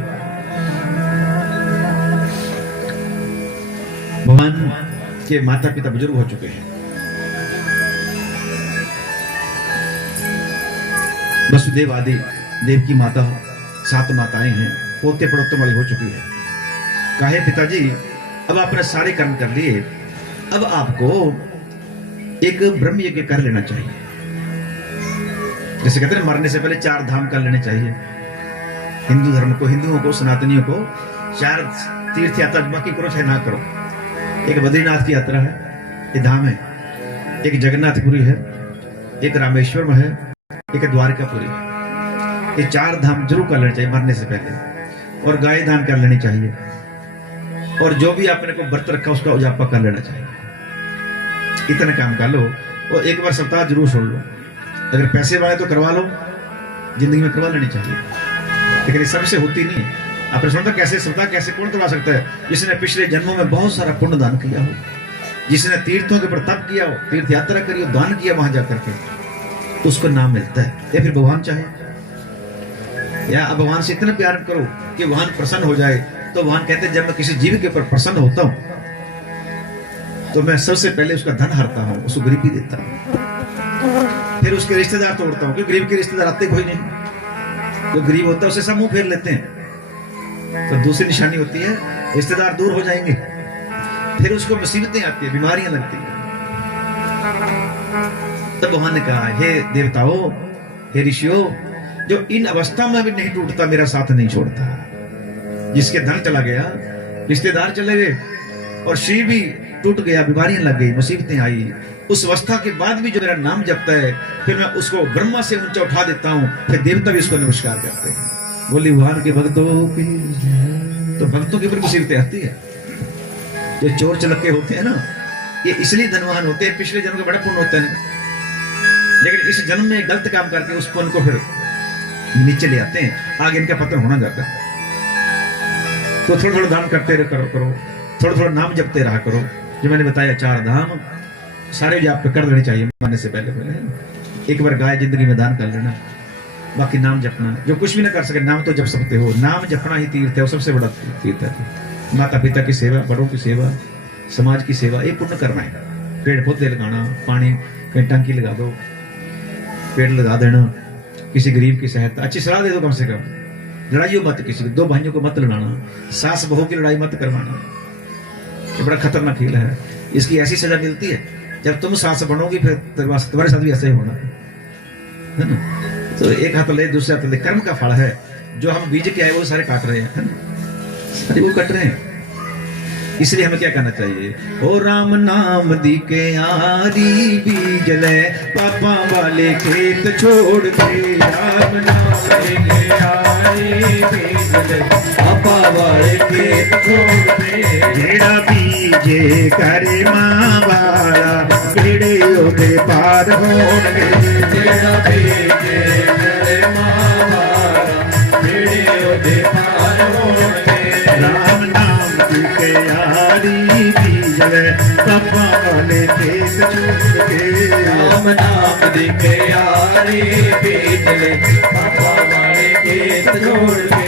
भगवान के माता पिता बुजुर्ग हो चुके हैं। वसुदेव आदि देव की माता 7 माताएं हैं, पोते पड़ोते वाली हो चुकी है। कहे पिताजी अब आपने सारे कर्म कर लिए, अब आपको एक ब्रह्म यज्ञ कर लेना चाहिए। जैसे कहते हैं मरने से पहले 4 धाम कर लेने चाहिए। हिंदू धर्म को, हिंदुओं को, सनातनियों को 4 तीर्थ यात्रा, बाकी करो चाहे ना करो। एक बद्रीनाथ की यात्रा है, ये धाम है, एक जगन्नाथपुरी है, एक रामेश्वरम है, एक द्वारकापुरी। ये 4 धाम जरूर कर लेने चाहिए मरने से पहले, और गाय दान कर लेनी चाहिए, और जो भी आपने को व्रत रखा उसका उजापा कर लेना चाहिए। इतने काम कर लो, और एक बार सप्ताह जरूर छोड़ लो। अगर पैसे वाले तो करवा लो, जिंदगी में करवा लेनी चाहिए, लेकिन ये सबसे होती नहीं है। आपने सुना था कैसे सप्ताह कैसे कौन करवा सकता है? जिसने पिछले जन्मों में बहुत सारा पुण्य दान किया हो, जिसने तीर्थों के ऊपर तप किया हो, तीर्थ यात्रा करी हो, दान किया वहां जाकर के, उसको नाम मिलता है। या फिर भगवान चाहे, या भगवान से इतना प्यार करो कि भगवान प्रसन्न हो जाए। तो भगवान कहते हैं जब मैं किसी जीव के ऊपर प्रसन्न होता हूं, तो मैं सबसे पहले उसका धन हरता हूं, उसको गरीबी देता हूं, फिर उसके रिश्तेदार तोड़ता हूं, क्योंकि गरीब के रिश्तेदार आते कोई नहीं। जो गरीब होता है उसे सब मुंह फेर लेते हैं। तो दूसरी निशानी होती है रिश्तेदार दूर हो जाएंगे, फिर उसको मुसीबतें आती है, बीमारियां लगती है। तब भगवान ने कहा, हे देवताओं, हे ऋषियों, जो इन अवस्था में भी नहीं टूटता, मेरा साथ नहीं छोड़ता। जिसके धन चला गया, रिश्तेदार चले गए, और शरीर भी टूट गया, बीमारियां लग गई, मुसीबतें आई, उस अवस्था के बाद भी जो मेरा नाम जपता है, फिर मैं उसको ब्रह्मा से ऊंचा उठा देता हूं, फिर देवता भी उसको नमस्कार करते हैं। बोली भगवान के भक्तों की। तो भक्तों के ऊपर मुसीबतें आती है। जो चोर चलके होते हैं ना, ये इसलिए धनवान होते हैं, पिछले जन्म का बड़ा पुण्य होता है, लेकिन इस जन्म में गलत काम करके उस पुण्य को फिर नीचे ले आते हैं, आगे इनका पतन होना जाता है। तो थोड़ा थोड़ा दान करते करो, थोड़ा थोड़ा नाम जपते रहा करो। जो मैंने बताया 4 धाम सारे जो आप पे कर देने चाहिए मरने से पहले। एक बार गाय जिंदगी में दान कर लेना, बाकी नाम जपना। जो कुछ भी ना कर सके, नाम तो जप सकते हो। नाम जपना ही तीर्थ है, वो सबसे बड़ा तीर्थ है। माता पिता की सेवा, बड़ों की सेवा, समाज की सेवा, ये पुण्य करना है। पेड़ पौधे लगाना, पानी कहीं टंकी लगा दो, पेड़ लगा देना, किसी गरीब की सहायता, अच्छी सलाह दे दो कम से कम। लड़ाइयों मत, किसी 2 भाइयों को मत लड़ाना, सास बहू की लड़ाई मत करवाना, ये बड़ा खतरनाक खेल है। इसकी ऐसी सजा मिलती है, जब तुम सास बनोगी फिर तुम्हारे साथ भी ऐसा ही होना है ना। तो एक हाथ ले दूसरे हाथ ले, कर्म का फल है। जो हम बीज के आए वो सारे काट रहे हैं, सारे वो कट रहे हैं। इसलिए हमें क्या करना चाहिए? ओ राम नाम दी के यारी बीज ले पापा वाले खेत छोड़ के, राम नाम दी के यारी बीज ले पापा वाले खेत छोड़ के, जेड़ा बीजे करे मां वाला बेड़े ओदे पार होणगे, जेड़ा बीजे करे मां वाला बेड़े ओदे पार होणगे, राम नाम दी के यारी बीज ले पापा वाले खेत छोड़ के, राम नाम दी के यारी बीज ले पापा वाले खेत छोड़ के।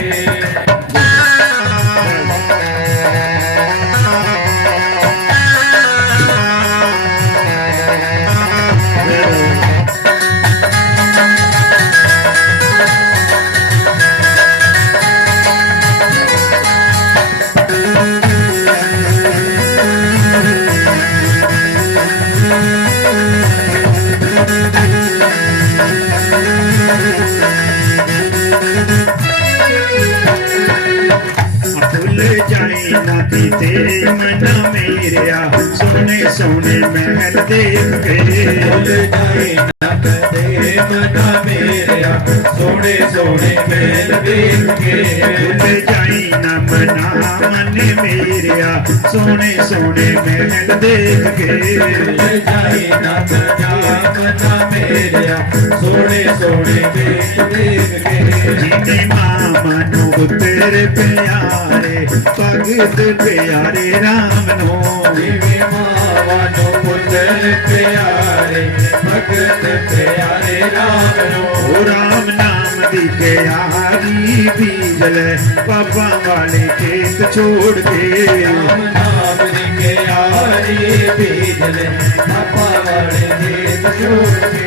बीते मना मेरिया सोने सोने महल देख के, भूल जाए ना कदे मना मेरिया सोने सोने महल देख के, भूल जाए ना मना मन मेरिया सोने सोने महल देख के, भूल जाए ना मना मेरिया सोने सोने महल देख के, जिने मामा नु तेरे प्यारे भगत प्यारे राम नो, जिवे मावा नो पुत्र प्यारे भगत प्यारे राम नो, राम नाम दी के यारी बीज ले पापा वाले खेत छोड़ के, राम नाम दी के यारी बीज ले पापा वाले खेत छोड़ के।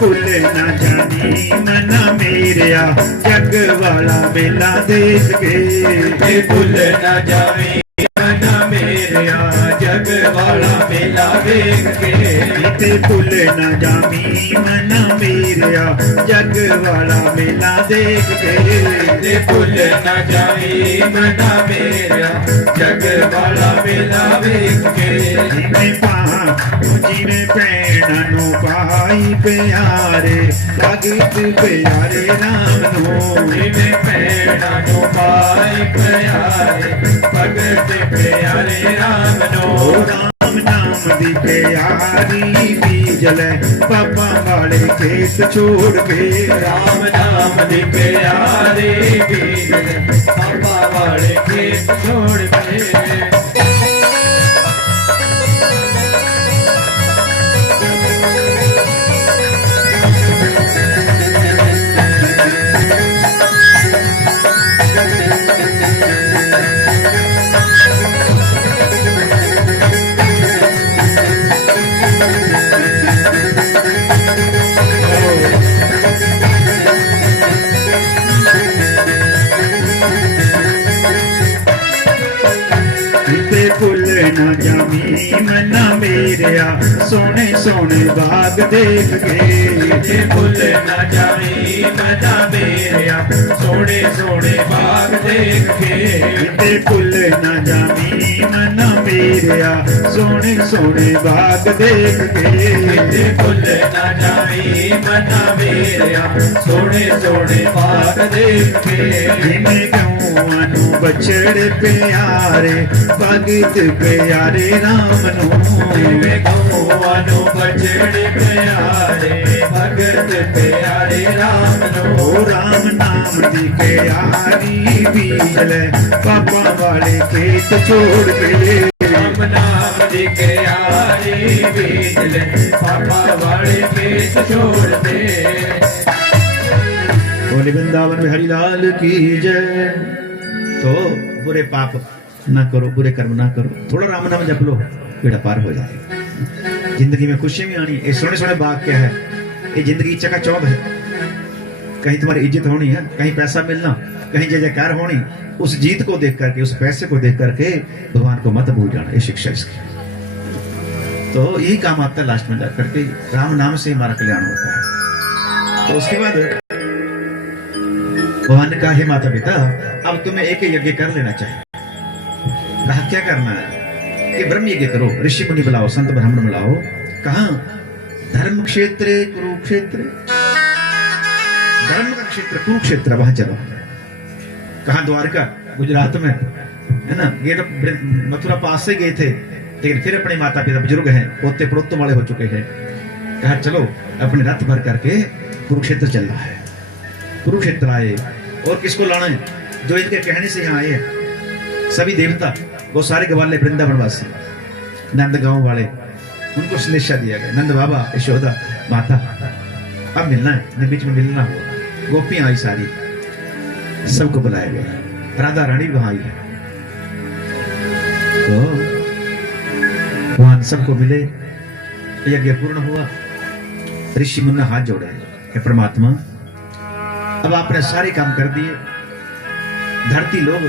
भुल ना जानी मना मेरिया जग वाला मेला देख के, भुल ना जावी मना मेरिया जग वाला मेला देख के, भुल ना जावी मना मेरिया जग वाला मेला देख के, भुल ना जावी मना मेरिया जग वाला मेला देख के, जिने भैणा नु पाई प्यारे भगत प्यारे राम नो, जिने भैणा नु पाई प्यारे भगत प्यारे राम नो, राम नाम दी प्यारी बीज ले पापा वाले खेत छोड़ के, राम नाम दी प्यारी बीज ले पापा वाले खेत छोड़ के। भुल ना जामी मना मेरिया सोने सोने बाग देख के, भुल ना जामी मना मेरिया सोने सोने बाग देख के, भुल ना जामी मना मेरिया सोने सोने बाग देख के, भुल ना जामी मना मेरिया सोने सोने बाग देख के, जिन्हें क्यों अनु बछड़ प्यारे भगत प्यारे राम नो, जिवे गौवानो बछड़ प्यारे भगत प्यारे राम नो, राम नाम दी के यारी बीज ले पापा वाले खेत छोड़ के, राम नाम दी के यारी बीज ले पापा वाले खेत छोड़ के। बोले वृंदावन में हरिलाल की जय। तो बुरे पाप ना करो, बुरे कर्म ना करो, थोड़ा राम नाम जप लो, बेड़ा पार हो जाए। जिंदगी में खुशी भी आनी। ये सोने सोने बाग क्या है, ये जिंदगी चकाचौंध है। कहीं तुम्हारी इज्जत होनी है, कहीं पैसा मिलना, कहीं जय जयकार होनी। उस जीत को देख करके, उस पैसे को देख करके भगवान को मत भूल जाना। ये शिक्षा इसकी। तो यही काम आता है लास्ट में जाकर के, राम नाम से हमारा कल्याण होता है। तो उसके बाद भगवान ने कहा, हे माता पिता, अब तुम्हें एक यज्ञ कर लेना चाहिए। कहा क्या करना है कि ब्रह्म यज्ञ करो, ऋषि मुनि बुलाओ, संत ब्राह्मण बुलाओ। कहा धर्म क्षेत्र कुरुक्षेत्र, धर्म का क्षेत्र कुरुक्षेत्र, वहां चलो। कहा द्वारका, गुजरात में है ना। ये तो मथुरा पास से गए थे, लेकिन फिर अपने माता पिता बुजुर्ग हैं, पोते पड़ोते वाले हो चुके हैं। कहा चलो अपने रथ भर करके कुरुक्षेत्र चल रहा है। कुरुक्षेत्र आए, और किसको लाना है? जो इनके कहने से यहाँ आए हैं, सभी देवता, वो सारे ग्वाले वृंदावनवासी, नंद गांव वाले, उनको संदेशा दिया गया। नंद बाबा, यशोदा माता, अब मिलना है, बीच में मिलना होगा। गोपियां आई सारी, सबको बुलाया गया। राधा रानी वहां आई है। तो वहां सबको मिले, यज्ञ पूर्ण हुआ। ऋषि मुनि ने हाथ जोड़े, हे परमात्मा, अब आपने सारे काम कर दिए। धरती लोग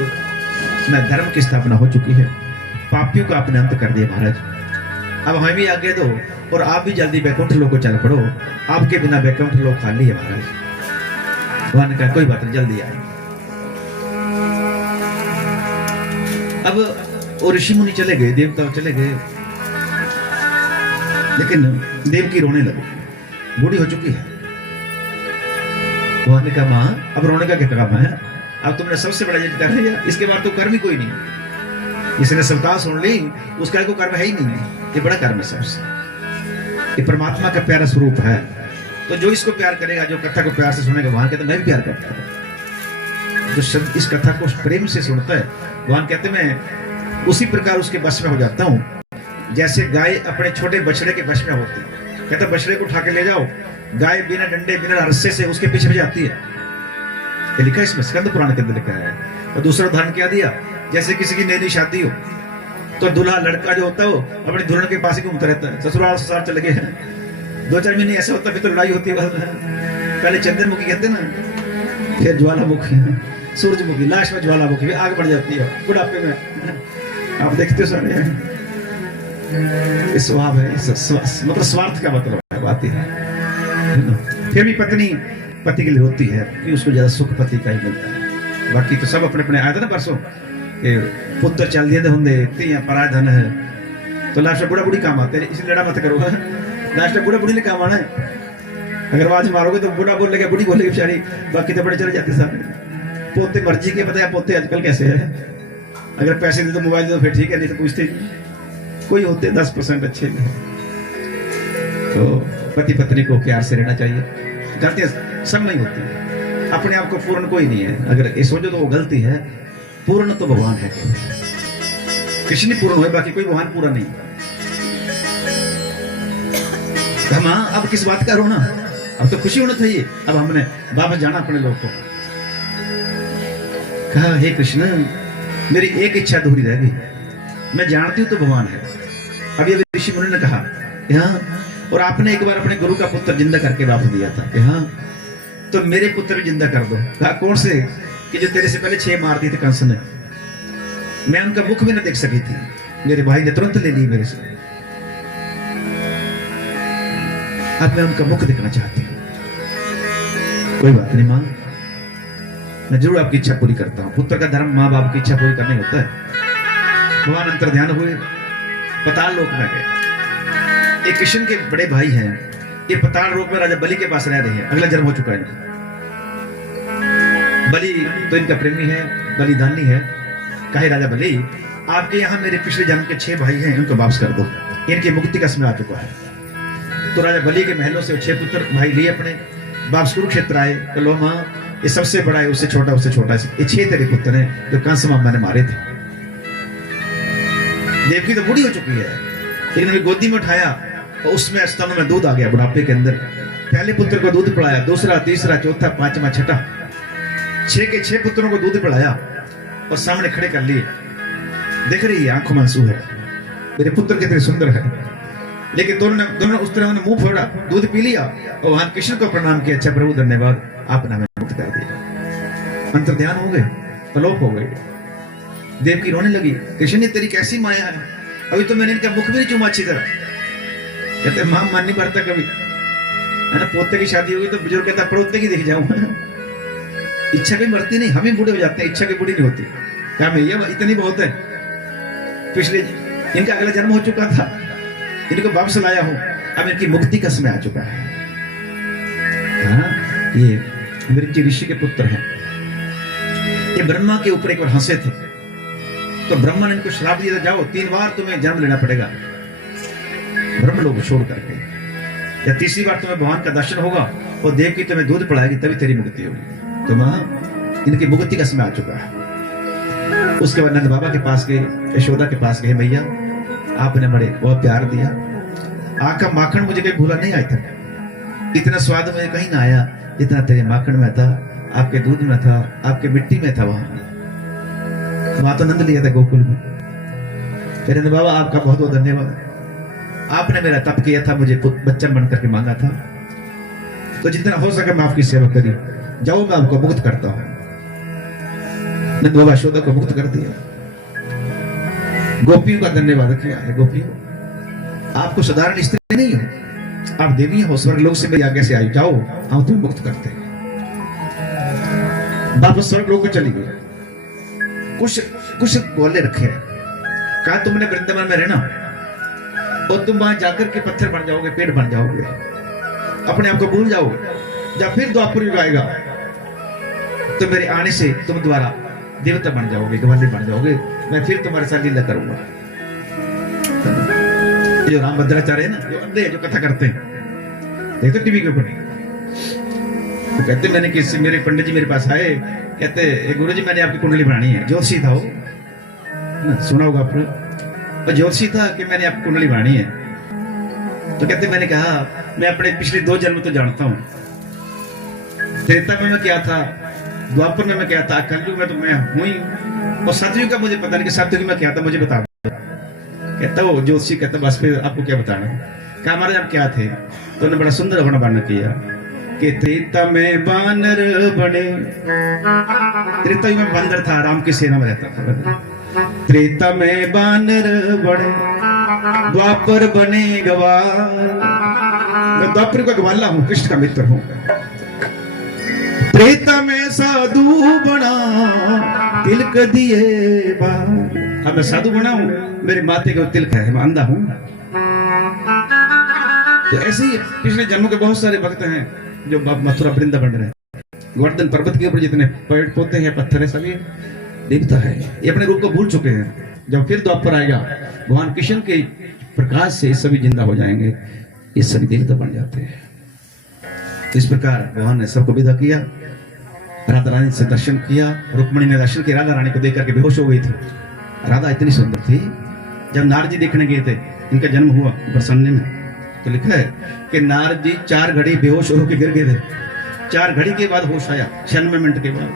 में धर्म की स्थापना हो चुकी है, पापियों का आपने अंत कर दिया महाराज। अब हमें भी आगे दो, और आप भी जल्दी बैकुंठ लोग को चल पड़ो। आपके बिना बैकुंठ लोग खाली है महाराज। भगवान ने कहा कोई बात नहीं, जल्दी आए। अब वो ऋषि मुनि चले गए, देवता चले गए, लेकिन देवकी रोने लगी, बूढ़ी हो चुकी है। भगवान ने कहा, मां अब रोने का क्या काम है? अब तुमने सबसे बड़ा यज्ञ कर लिया, इसके बाद तो कर्म ही कोई नहीं। जिसने सवता सुन ली, उसका कोई कर्म है ही नहीं। ये बड़ा कर्म है सबसे। ये परमात्मा का प्यारा स्वरूप है। तो जो इसको प्यार करेगा, जो कथा को प्यार से सुनेगा, भगवान कहते मैं भी प्यार करता हूं। जो इस कथा को प्रेम से सुनता है, भगवान कहते मैं उसी प्रकार उसके वश में हो जाता हूं, जैसे गाय अपने छोटे बछड़े के वश में होती है। कहता बछड़े को उठा के ले जाओ, गाय बिना डंडे बिना रस्से से उसके पीछे भी जाती है। ये लिखा है इसमें, स्कंद पुराण के अंदर लिखा है। और दूसरा उदाहरण क्या दिया, जैसे किसी की नई शादी हो, तो दूल्हा लड़का जो होता है वो अपने दुल्हन के पास ही घूमता रहता है। ससुराल ससुराल चले गए हैं, 2-4 महीने ऐसा होता है, फिर तो लड़ाई होती है। पहले चंद्रमुखी कहते ना, फिर ज्वालामुखी, सूरजमुखी, लास्ट में ज्वालामुखी, आग बढ़ जाती है बुढ़ापे में। आप देखते हो सारे, स्वभाव है, मतलब स्वार्थ का मतलब है, बात है। फिर भी पत्नी पति के लिए रोती है कि उसको ज्यादा सुख पति का ही मिलता है। बाकी तो सब अपने अपने आए थे ना परसों, पुत्र चल दिए होंगे, पराया धन है, तो लास्ट में बुढ़ा बुढ़ी काम आते हैं। इसलिए लड़ा मत करो, लास्ट में बुढ़ा बुढ़ी ने काम आना है। अगर आवाज मारोगे तो बुढ़ा बोलेगा, बुढ़ी बोलेगी बेचारी, बाकी तो बड़े चले जाते सामने। पोते मर्जी के बताया, पोते आजकल कैसे है, अगर पैसे दे तो मोबाइल दे तो फिर ठीक है, नहीं तो पूछते कोई होते 10% अच्छे भी। तो पति पत्नी को प्यार से रहना चाहिए। गलतियां सब नहीं होती है, अपने आप को पूर्ण कोई नहीं है। अगर ये सोचो तो वो गलती है, पूर्ण तो भगवान है। कृष्ण पूर्ण हुए, बाकी कोई भगवान पूरा नहीं। मां अब किस बात का रोना, अब तो खुशी होना चाहिए। अब हमने वापस जाना अपने लोग को। कहा हे कृष्ण, मेरी एक इच्छा अधूरी रह गई, मैं जानती हूं तो भगवान है। अभी अभी ऋषि मुनि ने कहा हाँ, और आपने एक बार अपने गुरु का पुत्र जिंदा करके वापस दिया था कि हाँ, तो मेरे पुत्र भी जिंदा कर दो। कहा कौन से? कि जो तेरे से पहले 6 मार दिए थे कंस ने, मैं उनका मुख भी न देख सकी थी, मेरे भाई ने तुरंत ले ली मेरे से। अब मैं उनका मुख देखना चाहती हूँ। कोई बात नहीं मां, मैं जरूर आपकी इच्छा पूरी करता हूँ। पुत्र का धर्म माँ बाप की इच्छा पूरी करने होता है। भगवान अंतर ध्यान हुए, पताल लोक में गए। एक कृष्ण के बड़े भाई हैं, ये पताल लोक में राजा बलि के पास रह रहे हैं। अगला जन्म हो चुका है इनका। बलि तो इनका प्रेमी है, बलिदानी है। कहे राजा बलि, आपके यहाँ मेरे पिछले जन्म के 6 भाई हैं, उनको वापस कर दो, इनकी मुक्ति का समय आ चुका है। तो राजा बलि के महलों से 6 पुत्र भाई लिए अपने, वापस कुरुक्षेत्र आए। तो लो मां, ये सबसे बड़ा है, उससे छोटा उससे छोटा, ये 6 तेरे पुत्र हैं जो कंस मामा ने मारे थे। देवकी तो बूढ़ी हो चुकी है, लेकिन अभी गोदी में उठाया और उसमें स्तनों में दूध आ गया बुढ़ापे के अंदर। पहले पुत्र को दूध पिलाया, दूसरा, तीसरा, चौथा, 5वां, 6ठा, 6 के 6 पुत्रों को दूध पिलाया और सामने खड़े कर लिए। देख रही है, आंखों में आंसू है, मेरे पुत्र कितने सुंदर है। लेकिन दोनों उस तरह मुंह फोड़ा, दूध पी लिया और वहां कृष्ण को प्रणाम किया, अच्छा प्रभु धन्यवाद, आपने हमें मुक्त कर दिया। अंतर ध्यान हो गए, अलोप हो गए। देवकी रोने लगी, कृष्ण ने तेरी कैसी माया है, अभी तो मैंने इनका मुख भी नहीं चूमा अच्छी तरह। कहते मां मन नहीं भरता कभी, है ना। पोते की शादी होगी तो बुजुर्ग कहता पड़ोते की दिख जाऊं। इच्छा कभी मरती नहीं, हम ही बूढ़े हो जाते हैं, इच्छा की बूढ़ी नहीं होती। क्या भैया इतनी बहुत है, पिछले इनका अगला जन्म हो चुका था, इनको वापस लाया हूं, अब इनकी मुक्ति का समय आ चुका है। हाँ, ये मृत्यु ऋषि के पुत्र हैं। ये ब्रह्मा के ऊपर एक बार हंसे थे, तो ब्रह्मा ने इनको श्राप दिया, जाओ 3 बार तुम्हें जन्म लेना पड़ेगा ब्रह्म लोग छोड़ करके, या तीसरी बार तुम्हें भगवान का दर्शन होगा और देव की तुम्हें दूध पिलाएगी, तभी तेरी मुक्ति होगी। तो मां इनकी मुक्ति का समय आ चुका है। उसके बाद नंद बाबा के पास गए, यशोदा के पास गए, मैया आपने बड़े बहुत प्यार दिया, आपका माखन मुझे कहीं भूला नहीं आया था, इतना स्वाद मुझे कहीं ना आया जितना तेरे माखन में था, आपके दूध में था, आपके मिट्टी में था। वहां तो नंद लिया था गोकुल में। फिर नंद बाबा आपका बहुत बहुत धन्यवाद, आपने मेरा तप किया था, मुझे बच्चा बन करके मांगा था, तो जितना हो सके मैं आपकी सेवा करी, जाओ मैं आपको मुक्त करता हूं। नंद बाबा यशोदा को मुक्त कर दिया। गोपियों का धन्यवाद किया है। गोपियों, आपको साधारण स्त्री नहीं हो, आप देवी हो, स्वर्ग लोक से मेरी आज्ञा से आई, जाओ हम तुम्हें मुक्त करते हैं। वापस स्वर्ग लोक को चली गई। कुछ गोले रखे, कहा तुमने वृंदावन में रहना और तुम वहां जाकर के पत्थर बन जाओगे, पेड़ बन जाओगे, अपने आप को भूल जाओगे। जब फिर द्वापर युग आएगा तो मेरे आने से तुम द्वारा देवता बन जाओगे, ग्वाले बन जाओगे, मैं फिर तुम्हारे साथ लीला करूंगा। जो राम भद्राचार्य है ना, जो अंधे जो कथा करते हैं, देखते टीवी के ऊपर, तो कहते मैंने किसी, मेरे पंडित जी मेरे पास आए, कहते गुरु जी मैंने आपकी कुंडली बनानी है। ज्योतिषी था वो ना, सुना होगा आपने, और ज्योतिषी था कि मैंने आपकी कुंडली बनानी है। तो कहते मैंने कहा मैं अपने पिछले 2 जन्म तो जानता हूं, त्रेता में मैं क्या था, द्वापर में मैं क्या था, कलयुग में तो मैं हुई, और सतयुग का मुझे पता नहीं कि सतयुग में क्या था, मुझे बता दो। कहता वो ज्योतिषी कहता बस फिर आपको क्या बताना। कहा महाराज आप क्या थे, तो उन्होंने बड़ा सुंदर होना वर्णन किया कि त्रेता में बानर बने, त्रेता में बंदर था, राम की सेना में रहता था। त्रेता में बानर बने, द्वापर बने गवार, मैं द्वापर का ग्वाला हूं, कृष्ण का मित्र हूं। त्रेता में साधु बना, तिलक दिए बार, अब मैं साधु बना हूं, मेरे माथे का तिलक है, मैं अंधा हूं। तो ऐसे ही पिछले जन्मों के बहुत सारे भक्त हैं जो मथुरा वृंदावन रहे। गोवर्धन पर्वत के ऊपर जितने पेड़ पौधे हैं, पत्थर है, सभी देवता है, ये अपने रूप को भूल चुके हैं। जब फिर द्वापर आएगा, भगवान कृष्ण के प्रकाश से सभी जिंदा हो जाएंगे, ये सभी देवता बन जाते हैं। इस प्रकार भगवान ने सबको विदा किया, राधा रानी से दर्शन किया। रुक्मणी ने दर्शन किया, राधा रानी को देख करके बेहोश हो गई थी। राधा इतनी सुंदर थी। जब नारद जी देखने गए थे, इनका जन्म हुआ बरसाने में, तो लिखा है कि नारद जी 4 घड़ी बेहोश होकर गिर गए थे, 4 घड़ी के बाद होश आया, 96 मिनट के बाद।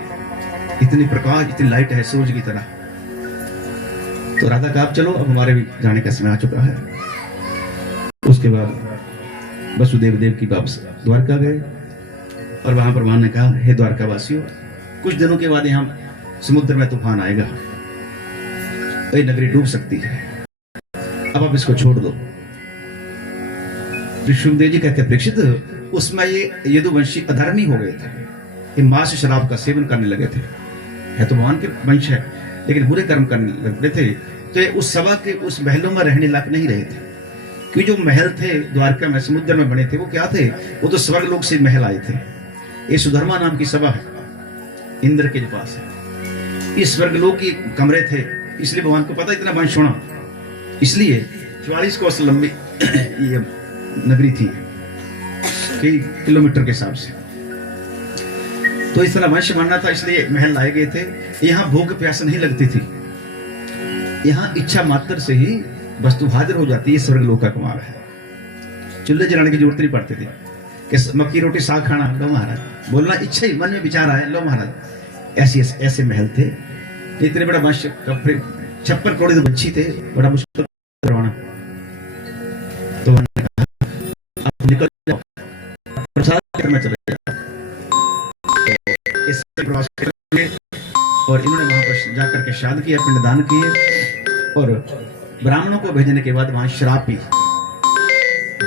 इतनी प्रकाश, इतनी लाइट है सूरज की तरह। तो राधा का आप चलो, अब हमारे भी जाने का समय आ चुका है। उसके बाद वसुदेव देव की वापस द्वारका गए, और वहां पर भगवान ने कहा हे द्वारका वासियों, कुछ दिनों के बाद यहां समुद्र में तूफान आएगा, ये नगरी डूब सकती है, अब आप इसको छोड़ दो। ऋषिदेव जी कहते हैं परीक्षित, उसमें ये यदुवंशी अधर्मी हो गए थे, ये मांस शराब का सेवन करने लगे थे, है तो भगवान के वंश है, लेकिन बुरे कर्म करने लगे थे। तो ये उस सभा के उस महलों में रहने लायक नहीं रहे थे, क्योंकि जो महल थे द्वारका में समुद्र में बने थे, वो क्या थे, वो तो स्वर्ग लोक से महल आए थे। ये सुधर्मा नाम की सभा है, इंद्र के पास है, ये स्वर्ग लोक के कमरे थे, इसलिए भगवान को पता इतना वंश होना, इसलिए 44 कोस लंबी ये नगरी थी, कई किलोमीटर के हिसाब से। तो इस तरह वंश बनना था, इसलिए महल लाए गए थे। यहाँ भूख प्यास नहीं लगती थी, यहाँ इच्छा मात्र से ही वस्तु हाजिर हो जाती है। स्वर्ग लोक का कमाल है, चूल्हे जलाने की जरूरत नहीं पड़ती थी कि मक्की रोटी साग खाना, लो महाराज, बोलना इच्छा ही मन में विचार आए, लो महाराज। ऐसे महल थे। इतने बड़ा वंश 56 करोड़ के बच्ची थे, बड़ा मुश्किल करवाना। तो उन्होंने कहा आप निकल जाओ, प्रसाद करना चले जाओ। तो इससे क्रॉस करके और इन्होंने वहां पर जाकर के श्राद्ध किया, पिंडदान किए और ब्राह्मणों को भेजने के बाद वहां शराब पी,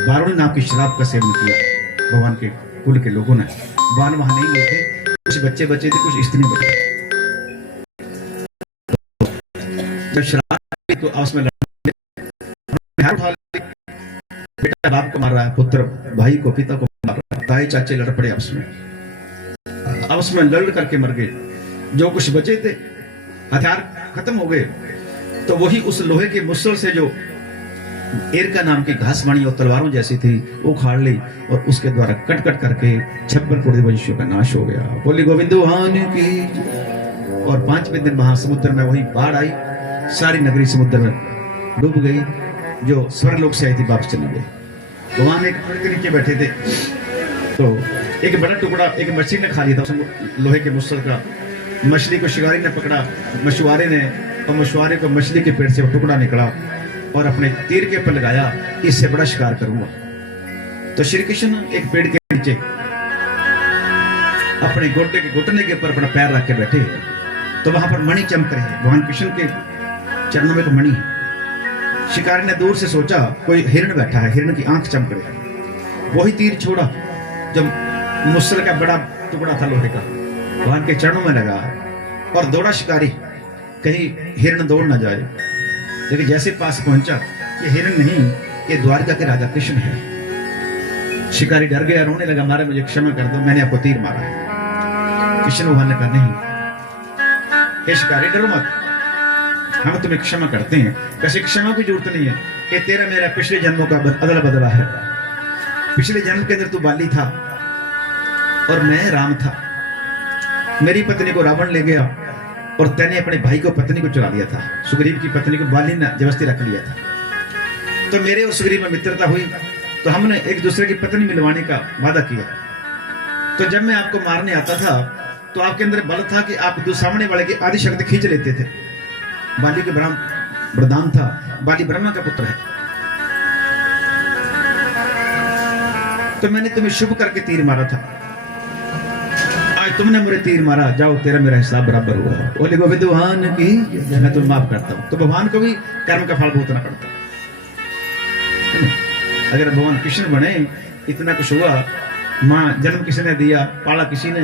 बारूणी नाम की शराब का सेवन किया भगवान के कुल के लोगों ने। बाल वहां नहीं गए थे, कुछ बच्चे बचे थे, कुछ स्त्री बचे। जब शराब पी तो आपस में उठा ले, बेटा बाप को मार रहा है, पुत्र भाई को, पिता को मार रहा है, ताई चाचे लड़ पड़े आपस में लड़ करके मर गए। जो कुछ बचे थे हथियार खत्म हो गए, तो वही उस लोहे के मुसल से जो एरका नाम की घास बनी और तलवारों जैसी थी वो उखाड़ ली और उसके द्वारा कट कट करके 56 करोड़ वंशियों का नाश हो गया। बोली गोविंद भगवान की। और 5वें दिन महासमुद्र में वही बाढ़ आई, सारी नगरी समुद्र में डूब गई। जो स्वर्गलोक से आई थी वापस चली गई। भगवान एक पेड़ के नीचे बैठे थे, तो एक बड़ा टुकड़ा एक मछली ने खा लिया था लोहे के मुसल का। मछली को शिकारी ने पकड़ा, मछुआरे ने, और मछुआरे को मछली के पेट से वो टुकड़ा निकला और अपने तीर के ऊपर लगाया, इससे बड़ा शिकार करूंगा। तो श्री कृष्ण एक पेड़ के नीचे अपने गोटे के घुटने के ऊपर अपना पैर रख के बैठे, तो वहां पर मणि चमक रही है। भगवान कृष्ण के चरणों में एक मणि है। शिकारी ने दूर से सोचा कोई हिरण बैठा है, हिरण की आंख चमक रही है। वही तीर छोड़ा, जब मुसल का बड़ा टुकड़ा था लोहे का, भगवान के चरणों में लगा और दौड़ा शिकारी, कहीं हिरण दौड़ ना जाए। लेकिन जैसे पास पहुंचा, ये हिरण नहीं, ये द्वारका के राजा कृष्ण है। शिकारी डर गया, रोने लगा, मारे मुझे क्षमा कर दो, मैंने आपको तीर मारा है। कृष्ण भगवान ने कहा नहीं, हे शिकारी डरो मत, हम तुम्हें क्षमा करते हैं। कैसे क्षमा की जरूरत नहीं है, ये तेरा मेरा पिछले जन्मों का अदला बदला है। पिछले जन्म के अंदर तू बाली था और मैं राम था। मेरी पत्नी को रावण ले गया और तैने अपने भाई को पत्नी को चुरा लिया था। सुग्रीव की पत्नी को बाली ने जबरदस्ती रख लिया था। तो मेरे और सुग्रीव में मित्रता हुई, तो हमने एक दूसरे की पत्नी मिलवाने का वादा किया। तो जब मैं आपको मारने आता था तो आपके अंदर बल था कि आप सामने वाले की आदि शक्ति खींच लेते थे। बाली के वरदान था, बाली ब्रह्मा का पुत्र है। तो मैंने तुम्हें शुभ करके तीर मारा था, आज तुमने मुझे तीर मारा, जाओ तेरा मेरा हिसाब बराबर हुआ। बोले गोविंद भगवान की, मैं तुम्हें माफ करता हूं। तो भगवान को भी कर्म का फल भुगतना पड़ता है। अगर भगवान कृष्ण बने, इतना कुछ हुआ, माँ जन्म किसी ने दिया, पाला किसी ने,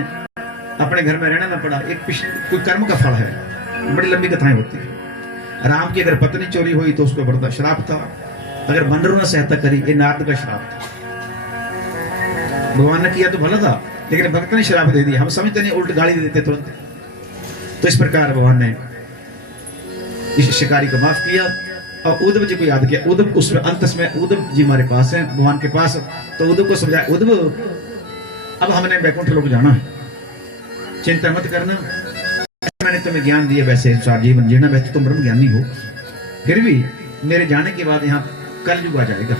अपने घर में रहना ना पड़ा, एक कोई कर्म का फल है। बड़ी लंबी कथाएं होती है। राम की अगर पत्नी चोरी हुई तो उसको बड़ा श्राप था। अगर बंदरों ने सहायता करी, ये नारद का श्राप था। भगवान ने किया तो भला था, लेकिन भक्त ने श्राप दे दिया। हम समझते नहीं, उल्ट गाली दे देते तुरंत। तो इस प्रकार भगवान ने इस शिकारी को माफ किया और उद्धव जी को याद किया। उद्धव उसमें अंत में उद्धव जी हमारे पास हैं, भगवान के पास। तो उद्धव को समझाया, उद्धव अब हमने वैकुंठ लोक जाना है, चिंता मत करना। मैंने तुम्हें ज्ञान दिया, वैसे जीवन जीना, वैसे तुम ब्रह्म ज्ञानी हो, फिर भी मेरे जाने के बाद यहाँ कलयुग आ जाएगा।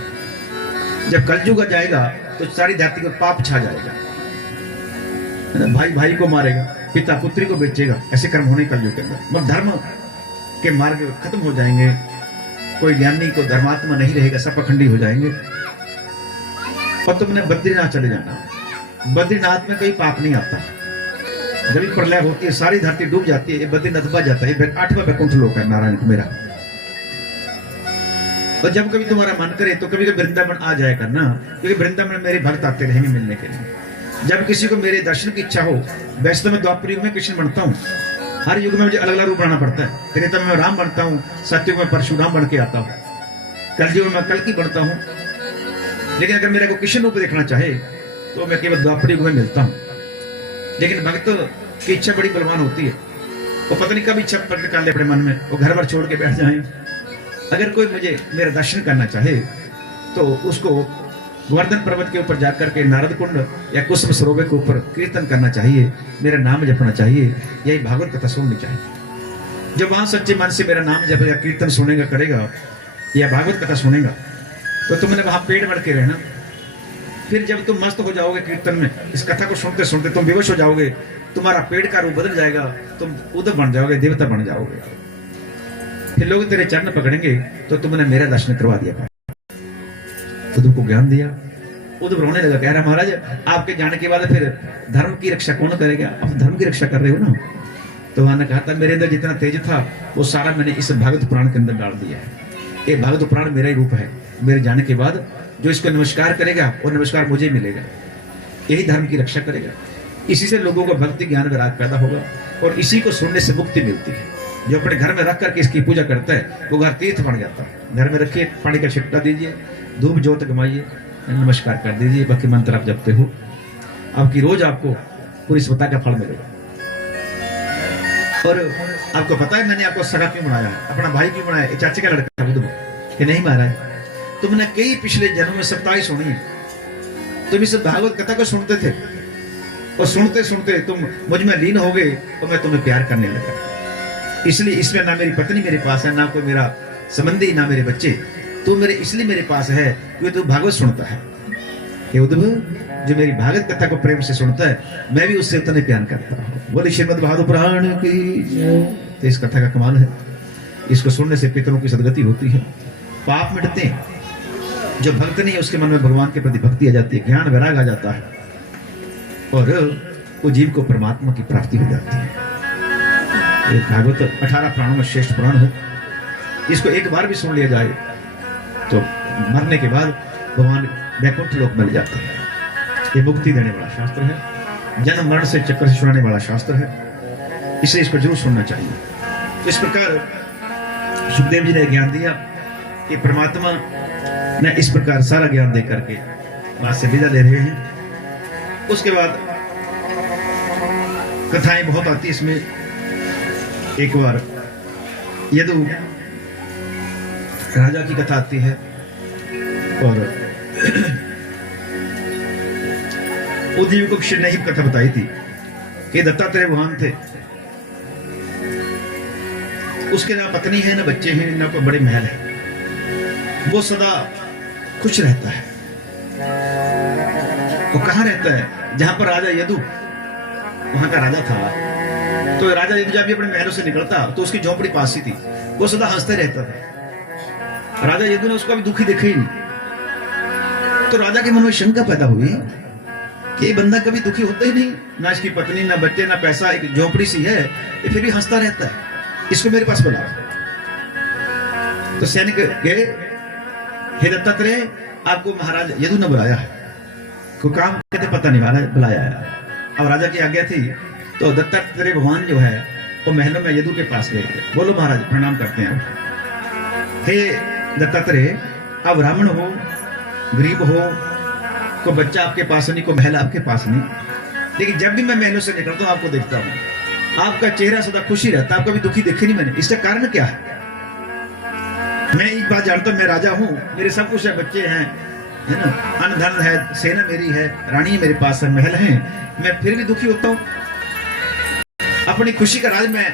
जब कलयुग आ जाएगा तो सारी धरती को पाप छा जाएगा। भाई भाई को मारेगा, पिता पुत्री को बेचेगा, ऐसे कर्म होने कलयुग के अंदर। मतलब धर्म के मार्ग खत्म हो जाएंगे, कोई ज्ञानी को धर्मात्मा नहीं रहेगा, सब पखंडी हो जाएंगे। और तुमने बद्रीनाथ चले जाना। बद्रीनाथ में कोई पाप नहीं आता। जब प्रलय होती है, सारी धरती डूब जाती है, ये बद्रीनाथ बच जाता है। 8वां वैकुंठ लोक है नारायण को मेरा। और जब कभी तुम्हारा मन करे तो कभी कभी वृंदावन आ जाया करना, क्योंकि वृंदावन में मेरे भक्त आते रहेंगे मिलने के लिए। जब किसी को मेरे दर्शन की इच्छा हो, वैसे तो मैं द्वापर युग में कृष्ण बनता हूँ, हर युग में मुझे अलग अलग रूप बनाना पड़ता है। त्रेता में मैं राम बनता हूँ, सत्ययुग में परशुराम बन के आता हूँ, कलयुग में मैं कल्कि बनता हूँ। लेकिन अगर मेरे को कृष्ण रूप देखना चाहे तो मैं केवल द्वापर युग में मिलता हूँ। लेकिन भक्त की इच्छा बड़ी बलवान होती है, वो पता नहीं कब इच्छा प्रकट कर ले अपने मन में, वो घर भर छोड़ के बैठ जाए। अगर कोई मुझे मेरा दर्शन करना चाहे तो उसको गोवर्धन पर्वत के ऊपर जाकर के नारद कुंड या कुसुम सरोवर के ऊपर कीर्तन करना चाहिए, मेरा नाम जपना चाहिए, यही भागवत कथा सुननी चाहिए। जब वहां सच्चे मन से मेरा नाम जपेगा, कीर्तन सुनेगा, करेगा या भागवत कथा सुनेगा, तो तुमने वहां पेट बढ़ के रहना। फिर जब तुम मस्त हो जाओगे कीर्तन में, इस कथा को सुनते सुनते तुम बेहोश हो जाओगे, तुम्हारा पेट का रूप बदल जाएगा, तुम उद्धव बन जाओगे, देवता बन जाओगे। फिर लोग तेरे चरण पकड़ेंगे तो तुमने मेरा दर्शन करवा दिया। उद्धव को ज्ञान दिया। उद्धव रोने लगा, कह रहा महाराज आपके जाने के बाद फिर धर्म की रक्षा कौन करेगा? आप धर्म की रक्षा कर रहे हो ना। तो उन्होंने कहा था मेरे अंदर जितना तेज था वो सारा मैंने इस भागवत पुराण के अंदर डाल दिया है। ये भागवत पुराण मेरा ही रूप है। मेरे जाने के बाद जो इसको नमस्कार करेगा वो नमस्कार मुझे मिलेगा। यही धर्म की रक्षा करेगा। इसी से लोगों को भक्ति ज्ञान वैराग पैदा होगा और इसी को सुनने से मुक्ति मिलती है। जो अपने घर में रख करके इसकी पूजा करता है वो घर तीर्थ बन जाता है। घर में रखिए, पानी का छिट्टा दीजिए, धूप ज्योत गमाइए, नमस्कार कर दीजिए, बाकी मंत्र आप जपते हो, आपकी रोज आपको पूरी स्वता का फल मिलेगा। और आपको पता है मैंने आपको सगा क्यों बनाया है, अपना भाई क्यों बनाया? चाचे का लड़का बुद्ध कि नहीं महाराज, तुमने कई पिछले जन्म में सप्ताह सुनी है। तुम इस भागवत कथा को सुनते थे और सुनते सुनते तुम मुझ में लीन हो गए और मैं तुम्हें प्यार करने लगा। इसलिए इसमें ना मेरी पत्नी मेरे पास है, ना कोई मेरा संबंधी, ना मेरे बच्चे। तू मेरे इसलिए मेरे पास है क्योंकि तू भागवत सुनता है। हे उद्धव, जो मेरी भागवत कथा को प्रेम से सुनता है मैं भी उससे उतना प्यार करता हूँ। बोले श्रीमद् भागवत पुराण की। तो इस कथा का कमाल है, इसको सुनने से पितरों की सदगति होती है, पाप मिटते हैं। जो भक्त नहीं है उसके मन में भगवान के प्रति भक्ति आ जाती है, ज्ञान वैराग आ जाता है और वो जीव को परमात्मा की प्राप्ति हो जाती है। ये भागवत 18 पुराणों में श्रेष्ठ पुराण है। इसको एक बार भी सुन लिया जाए तो मरने के बाद भगवान वैकुंठ लोक मिल जाते हैं। ये मुक्ति देने वाला शास्त्र है, जन्म मरण से चक्कर से छुड़ाने वाला शास्त्र है, इसलिए इसको जरूर सुनना चाहिए। तो इस प्रकार सुखदेव जी ने ज्ञान दिया कि परमात्मा ने इस प्रकार सारा ज्ञान दे करके वहां से विदा ले रहे हैं। उसके बाद कथाएं बहुत आती इसमें। एक बार यदु राजा की कथा आती है और उद्धव को किसी ने ही कथा बताई थी कि दत्तात्रेय भगवान थे, उसके ना पत्नी है, ना बच्चे हैं, ना कोई बड़े महल है। वो सदा खुश रहता है। वो कहाँ रहता है? जहां पर राजा यदु वहां का राजा था। तो राजा यदु जब भी अपने महलों से निकलता तो उसकी झोपड़ी पास ही थी, वो सदा हंसते रहता था। राजा यदु ने उसको अभी दुखी देखा ही नहीं। तो राजा के मन में शंका पैदा हुई कि ये बंदा कभी दुखी होता ही नहीं, ना इसकी पत्नी, ना बच्चे, ना पैसा, एक झोपड़ी सी है, ये फिर भी हंसता रहता है। इसको मेरे पास बुलाओ। तो सैनिक गए, हे दत्तात्रेय आपको महाराज यदु ने बुलाया है। को काम कहते पता नहीं, महाराज बुलाया है। अब राजा की आज्ञा थी तो दत्तात्रेय भगवान जो है वो महलों में यदु के पास गए थे। बोलो महाराज प्रणाम करते हैं। हे दत्तात्रेय, आप ब्राह्मण हो, गरीब हो, को बच्चा आपके पास नहीं, को महल आपके पास नहीं, लेकिन जब भी मैं महलों से निकलता हूं आपको देखता हूं, आपका चेहरा सदा खुशी रहता है, आपका भी दुखी देखे नहीं मैंने। इसका कारण क्या है? मैं एक बात जानता हूं, मैं राजा हूं, मेरे सब कुछ है, बच्चे हैं, है ना, अन्न धन है, सेना मेरी है, रानी मेरे पास है, महल है, मैं फिर भी दुखी होता हूं। अपनी खुशी का राज मैं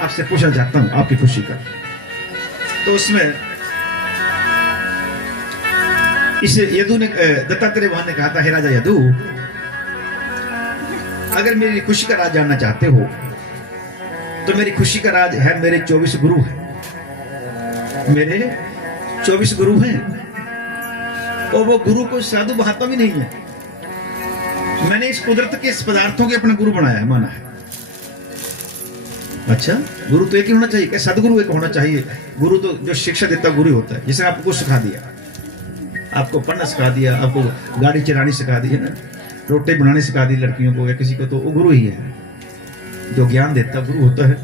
आपसे पूछना चाहता हूं, आपकी खुशी का। तो उसमें इस यदु ने, दत्तात्रेय भगवान ने कहा था, हे राजा यदु, अगर मेरी खुशी का राज जानना चाहते हो तो मेरी खुशी का राज है, मेरे 24 गुरु हैं। मेरे 24 गुरु हैं और वो गुरु कोई साधु महात्मा भी नहीं है। मैंने इस कुदरत के इस पदार्थों के अपना गुरु बनाया है, माना है। अच्छा, गुरु तो एक ही होना चाहिए क्या? सदगुरु एक होना चाहिए। गुरु तो जो शिक्षा देता गुरु होता है। जिसने आपको सिखा दिया, आपको पढ़ना सिखा दिया, आपको गाड़ी चलानी सिखा दी है ना, रोटी बनाने सिखा दी लड़कियों को या किसी को, तो वो गुरु ही है। जो ज्ञान देता गुरु होता है।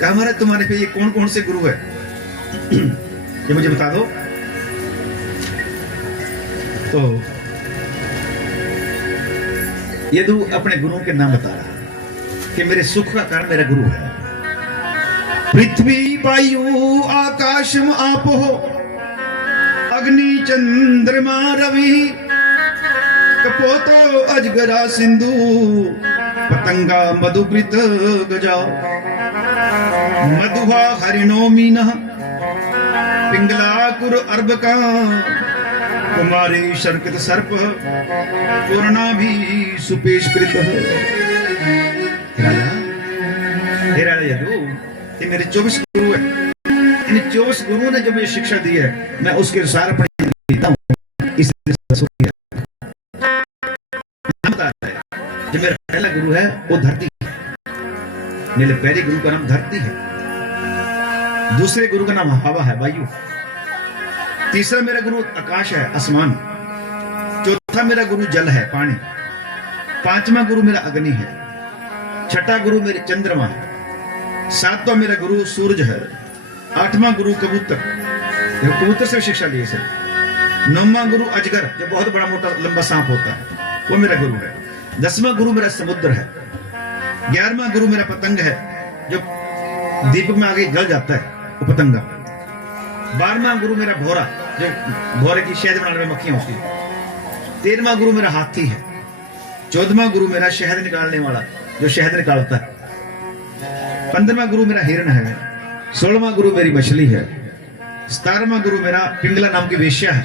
कहा महाराज तुम्हारे पे ये कौन कौन से गुरु है ये मुझे बता दो। तो यदु अपने गुरुओं के नाम बता रहा कि मेरे सुख का कारण मेरा गुरु है। पृथ्वी वायु आकाशम आप हो, अग्नि चंद्रमा रवि, कपोतो अजगरा सिंधु, पतंगा मधुकृत गजा, मधुहा हरिणो मीना, पिंगला कुर अर्बका, कुमारी शर्कत सर्प, पूर्णा भी सुपेशकृत। राजा यदु, ये मेरे 24 गुरु है। गुरु ने जो मुझे शिक्षा दी है मैं उसके अनुसार अपनी जिंदगी जीता हूं, इसलिए सुखी है। जो मेरा पहला गुरु है वो धरती है, मेरे पहले गुरु का नाम धरती है, दूसरे गुरु का नाम हवा है, वायु, तीसरा मेरा गुरु आकाश है, आसमान, चौथा मेरा गुरु जल है, पानी, पांचवा गुरु मेरा अग्नि है, छठा गुरु मेरे चंद्रमा है, सातवां मेरा गुरु सूरज है, आठवां गुरु कबूतर, कबूतर से शिक्षा ली सर, नौवां गुरु अजगर जो बहुत बड़ा मोटा लंबा सांप होता है वो मेरा गुरु है, 10वां गुरु मेरा समुद्र है, 11वां गुरु मेरा पतंग है जो दीपक में आगे जल जाता है वो पतंगा, 12वां गुरु मेरा भौरा जो भौरे की शहद बनाने में मक्खियां होती है, 13वां गुरु मेरा हाथी है, 14वां गुरु मेरा शहद निकालने वाला जो शहद निकालता है, 15वां गुरु मेरा हिरण है, 16वां गुरु मेरी मछली है, 17वां गुरु मेरा पिंगला नाम की वेश्या है,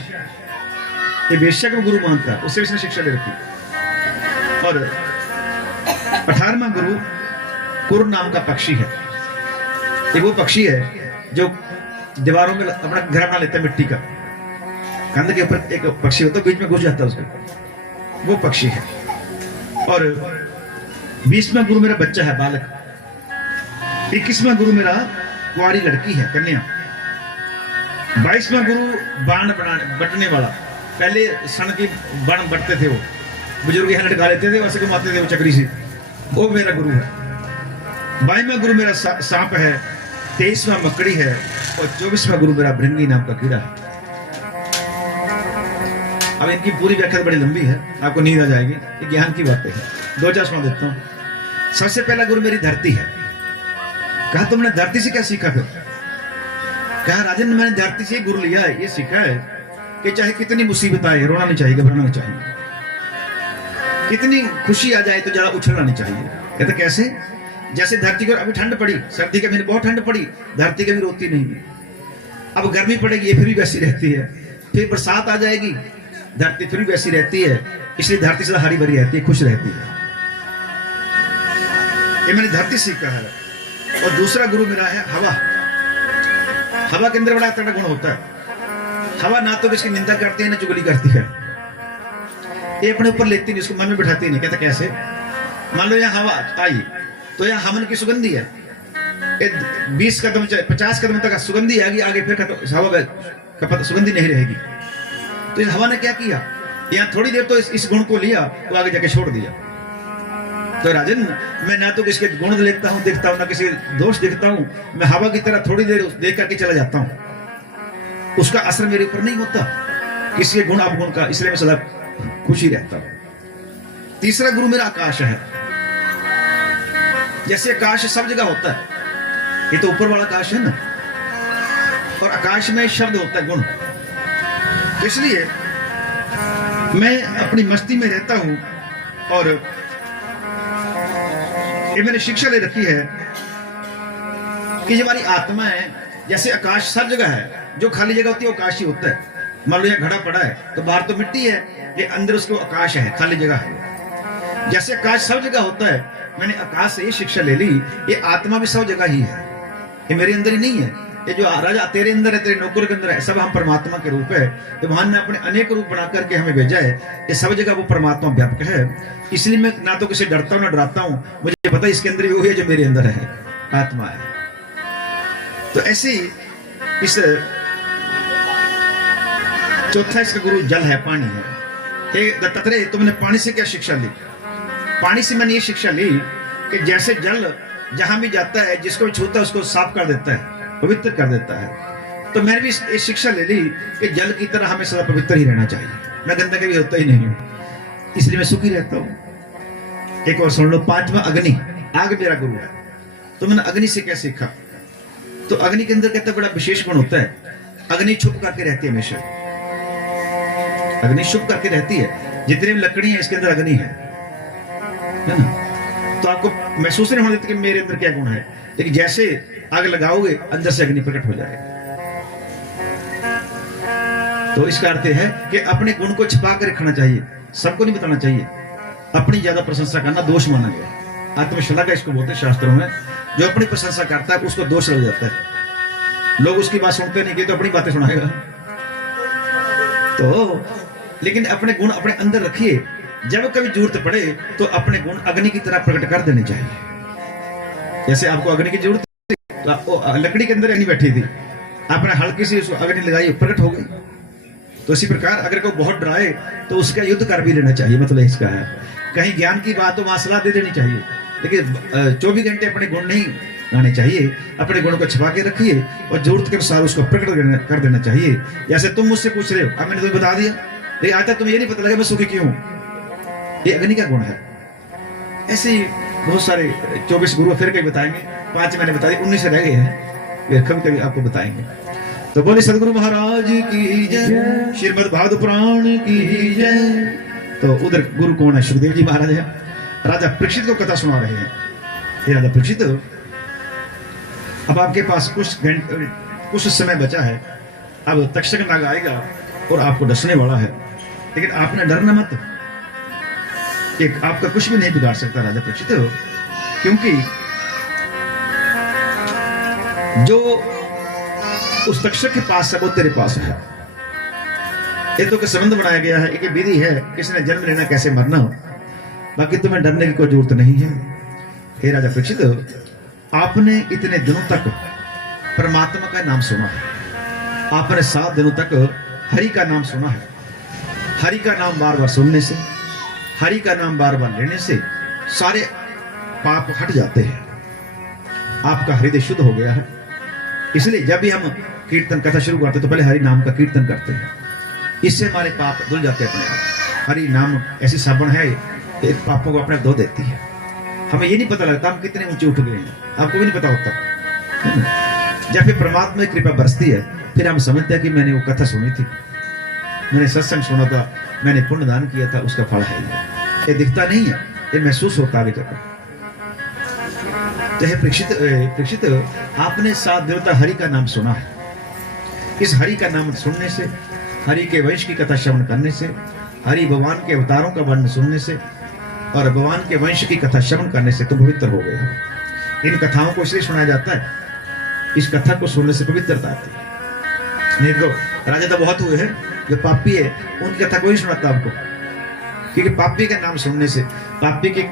ये वेश्या को गुरु मानता है, उससे इसने शिक्षा ले रखी, और 18वां गुरु कुर नाम का पक्षी है, ये वो पक्षी है जो दीवारों में अपना घर बना लेता है मिट्टी का, कंध के ऊपर एक पक्षी होता है बीच में घुस जाता है उसके, वो पक्षी है, और 20वां गुरु मेरा बच्चा है, बालक, 21वां गुरु मेरा कुंवारी लड़की है, कन्या, 22वां गुरु बाण बटने वाला, पहले सन की बाण बटते थे वो बुजुर्ग यहाँ लटका लेते थे वैसे घुमाते थे वो चक्री से, वो मेरा गुरु है, 22वां गुरु मेरा सांप है, 23वां मकड़ी है, और 24वां गुरु मेरा भृंगी नाम का कीड़ा है। अब इनकी पूरी व्याख्या बड़ी लंबी है, आपको नींद आ जाएगी, ये ज्ञान की बातें हैं, 2-4 सुना देता हूं। सबसे पहला गुरु मेरी धरती है। कहा तुमने धरती से क्या सीखा? फिर कहा राजन मैंने धरती से गुरु लिया है, ये सीखा है कि चाहे कितनी मुसीबत आए रोना नहीं चाहिए, घबराना नहीं चाहिए, कितनी खुशी आ जाए तो जरा उछलना नहीं चाहिए। कहते कैसे? जैसे धरती को अभी ठंड पड़ी, सर्दी के महीने बहुत ठंड पड़ी, धरती कभी रोती नहीं है। अब गर्मी पड़ेगी ये फिर भी वैसी रहती है, फिर बरसात आ जाएगी धरती फिर भी वैसी रहती है, इसलिए धरती से हरी भरी रहती है, खुश रहती है। ये मैंने धरती सीखा है। और दूसरा गुरु मेरा है हवा। हवा के अंदर बड़ा तगड़ा गुण होता है। हवा ना तो इसकी निंदा करती है ना चुगली करती है, ये अपने ऊपर लेती नहीं, इसको मन में बिठाती नहीं। कहता कैसे? मान लो यहाँ हवा आई तो यहाँ हमन की सुगंधी है, 20 कदम 50 कदम तक सुगंधी आएगी, आगे फिर हवा का सुगंधी नहीं रहेगी। तो इस हवा ने क्या किया, यहाँ थोड़ी देर तो इस गुण को लिया तो आगे जाके छोड़ दिया। तो राजन मैं ना तो किसके गुण देखता हूँ ना किसी दोष देखता हूँ, मैं हवा की तरह थोड़ी देर देख करके चला जाता हूँ, उसका असर मेरे ऊपर नहीं होता किसी गुण अवगुण का, इसलिए मैं सदा खुशी रहता हूँ। तीसरा गुरु मेरा आकाश है। जैसे आकाश सब जगह होता है, ये तो ऊपर वाला आकाश है ना, और आकाश में शब्द होता है गुण, इसलिए मैं अपनी मस्ती में रहता हूं। और ये मैंने शिक्षा ले रखी है कि ये हमारी आत्मा है, जैसे आकाश सब जगह है, जो खाली जगह होती है वो आकाश ही होता है। मान लो यहाँ घड़ा पड़ा है तो बाहर तो मिट्टी है, ये अंदर उसको आकाश है, खाली जगह है। जैसे आकाश सब जगह होता है, मैंने आकाश से ये शिक्षा ले ली, ये आत्मा भी सब जगह ही है, ये मेरे अंदर ही नहीं है। ये जो राजा तेरे अंदर है, तेरे नौकर के अंदर है, सब हम परमात्मा के रूप है। तो भगवान ने अपने अनेक रूप बना करके हमें भेजा है, ये सब जगह वो परमात्मा व्यापक है। इसलिए मैं ना तो किसी डरता हूँ ना डराता हूँ, मुझे पता है इसके अंदर वो है जो मेरे अंदर है, आत्मा है। तो ऐसे ही इस चौथा इसका गुरु जल है, पानी है। हे दत्तात्रेय तुमने पानी से क्या शिक्षा ली? पानी से मैंने ये शिक्षा ली कि जैसे जल जहां भी जाता है, जिसको भी छूता है उसको साफ कर देता है, पवित्र कर देता है। तो मैंने भी ये शिक्षा ले ली कि जल की तरह हमें सदा पवित्र ही रहना चाहिए, मैं गंदा कभी होता ही नहीं हूं, इसलिए मैं सुखी रहता हूं। एक और सुन लो, पांचवा अग्नि, आग मेरा गुरु है। तो मैंने अग्नि से क्या सीखा? तो अग्नि के अंदर कहता बड़ा विशेष गुण होता है, अग्नि छुप करके रहती है हमेशा, अग्नि छुप करके रहती है। जितने भी लकड़ी है इसके अंदर अग्नि है ना, तो आपको महसूस नहीं होने देती कि मेरे अंदर क्या गुण है, लेकिन जैसे आग लगाओगे अंदर से अग्नि प्रकट हो जाएगा। तो इसका अर्थ है कि अपने गुण को छिपा कर रखना चाहिए, सबको नहीं बताना चाहिए। अपनी ज्यादा प्रशंसा करना दोष माना गया, आत्मश्लाघा इसको बोलते हैं शास्त्रों में। जो अपनी प्रशंसा करता है उसको दोष लग जाता है, लोग उसकी बात सुनते नहीं कि तो अपनी बातें सुनाएगा। तो लेकिन अपने गुण अपने अंदर रखिए, जब कभी जरूरत पड़े तो अपने गुण अग्नि की तरह प्रकट कर देने चाहिए। जैसे आपको अग्नि की जरूरत थी तो आपको लकड़ी के अंदर अग्नि बैठी थी, आपने हल्की सी उसको अग्नि लगाई, प्रकट हो गई। तो इसी प्रकार अगर कोई बहुत डराए तो उसका युद्ध कर भी लेना चाहिए। मतलब इसका है कहीं ज्ञान की बात तो वहां सलाह दे देनी चाहिए, लेकिन 24 घंटे अपने गुण नहीं लाने चाहिए। अपने गुणों को छिपा के रखिए और जरूरत के अनुसार उसको प्रकट कर देना चाहिए। जैसे तुम मुझसे पूछ रहे हो, अब मैंने तुम्हें बता दिया, लेकिन आज तक तुम्हें ये नहीं पता लगा मैं सुखी क्यों हूं। ये अग्नि का गुण है। ऐसे ही बहुत सारे 24 गुरु फिर कहीं बताएंगे, 5 मैंने बता दिए, 19 रह गए हैं, फिर कभी कभी आपको बताएंगे। तो बोले सदगुरु महाराज की जय, श्रीमद् भागवत पुराण की जय। तो उधर गुरु कौन है? सुखदेव जी महाराज है। राजा परीक्षित को कथा सुना रहे हैं। ये राजा परीक्षित, अब आपके पास कुछ समय बचा है। अब तक्षक नाग आएगा और आपको डसने वाला है, लेकिन आपने डरना मत। एक आपका कुछ भी नहीं बिगाड़ सकता राजा परीक्षित, क्योंकि जो उस तक्षक के पास है वो तेरे पास है। ये तो के संबंध बनाया गया है, एक विधि है, किसने जन्म लेना कैसे मरना। बाकी तुम्हें डरने की कोई जरूरत नहीं है। हे राजा परीक्षित, आपने इतने दिनों तक परमात्मा का नाम सुना है, आपने 7 दिनों तक हरि का नाम सुना है। हरि का नाम बार बार सुनने से, हरि का नाम बार बार लेने से सारे पाप हट जाते हैं। आपका हृदय शुद्ध हो गया है। इसलिए जब भी हम कीर्तन कथा शुरू करते तो पहले हरि नाम का कीर्तन करते हैं। इससे हमारे पाप धुल जाते हैं अपने आप। हरि नाम ऐसी साबुन है, एक पापों को अपने धो देती है। हमें ये नहीं पता लगता हम कितने ऊंचे उठ गए हैं, आपको भी नहीं पता होता। जब फिर परमात्मा की कृपा बरसती है, फिर हम समझते हैं कि मैंने वो कथा सुनी थी, मैंने सत्संग सुना था, मैंने पुण्य दान किया था, उसका फल है ये दिखता नहीं है, ये महसूस होता आगे जाकर। चाहे परीक्षित आपने 7 दिनों तक हरि का नाम सुना है। इस हरि का नाम सुनने से, हरि के वंश की कथा श्रवण करने से, हरि भगवान के अवतारों का वर्णन सुनने से और भगवान के वंश की कथा श्रवण करने से तुम पवित्र हो गए हो। इन कथाओं को इसलिए सुनाया जाता है, इस कथा को सुनने से पवित्रता आती है। नहीं तो राजा तो बहुत हुए हैं, जो पापी है उनकी कथा कोई नहीं सुनाता आपको, क्योंकि पापी का नाम सुनने से, पापी की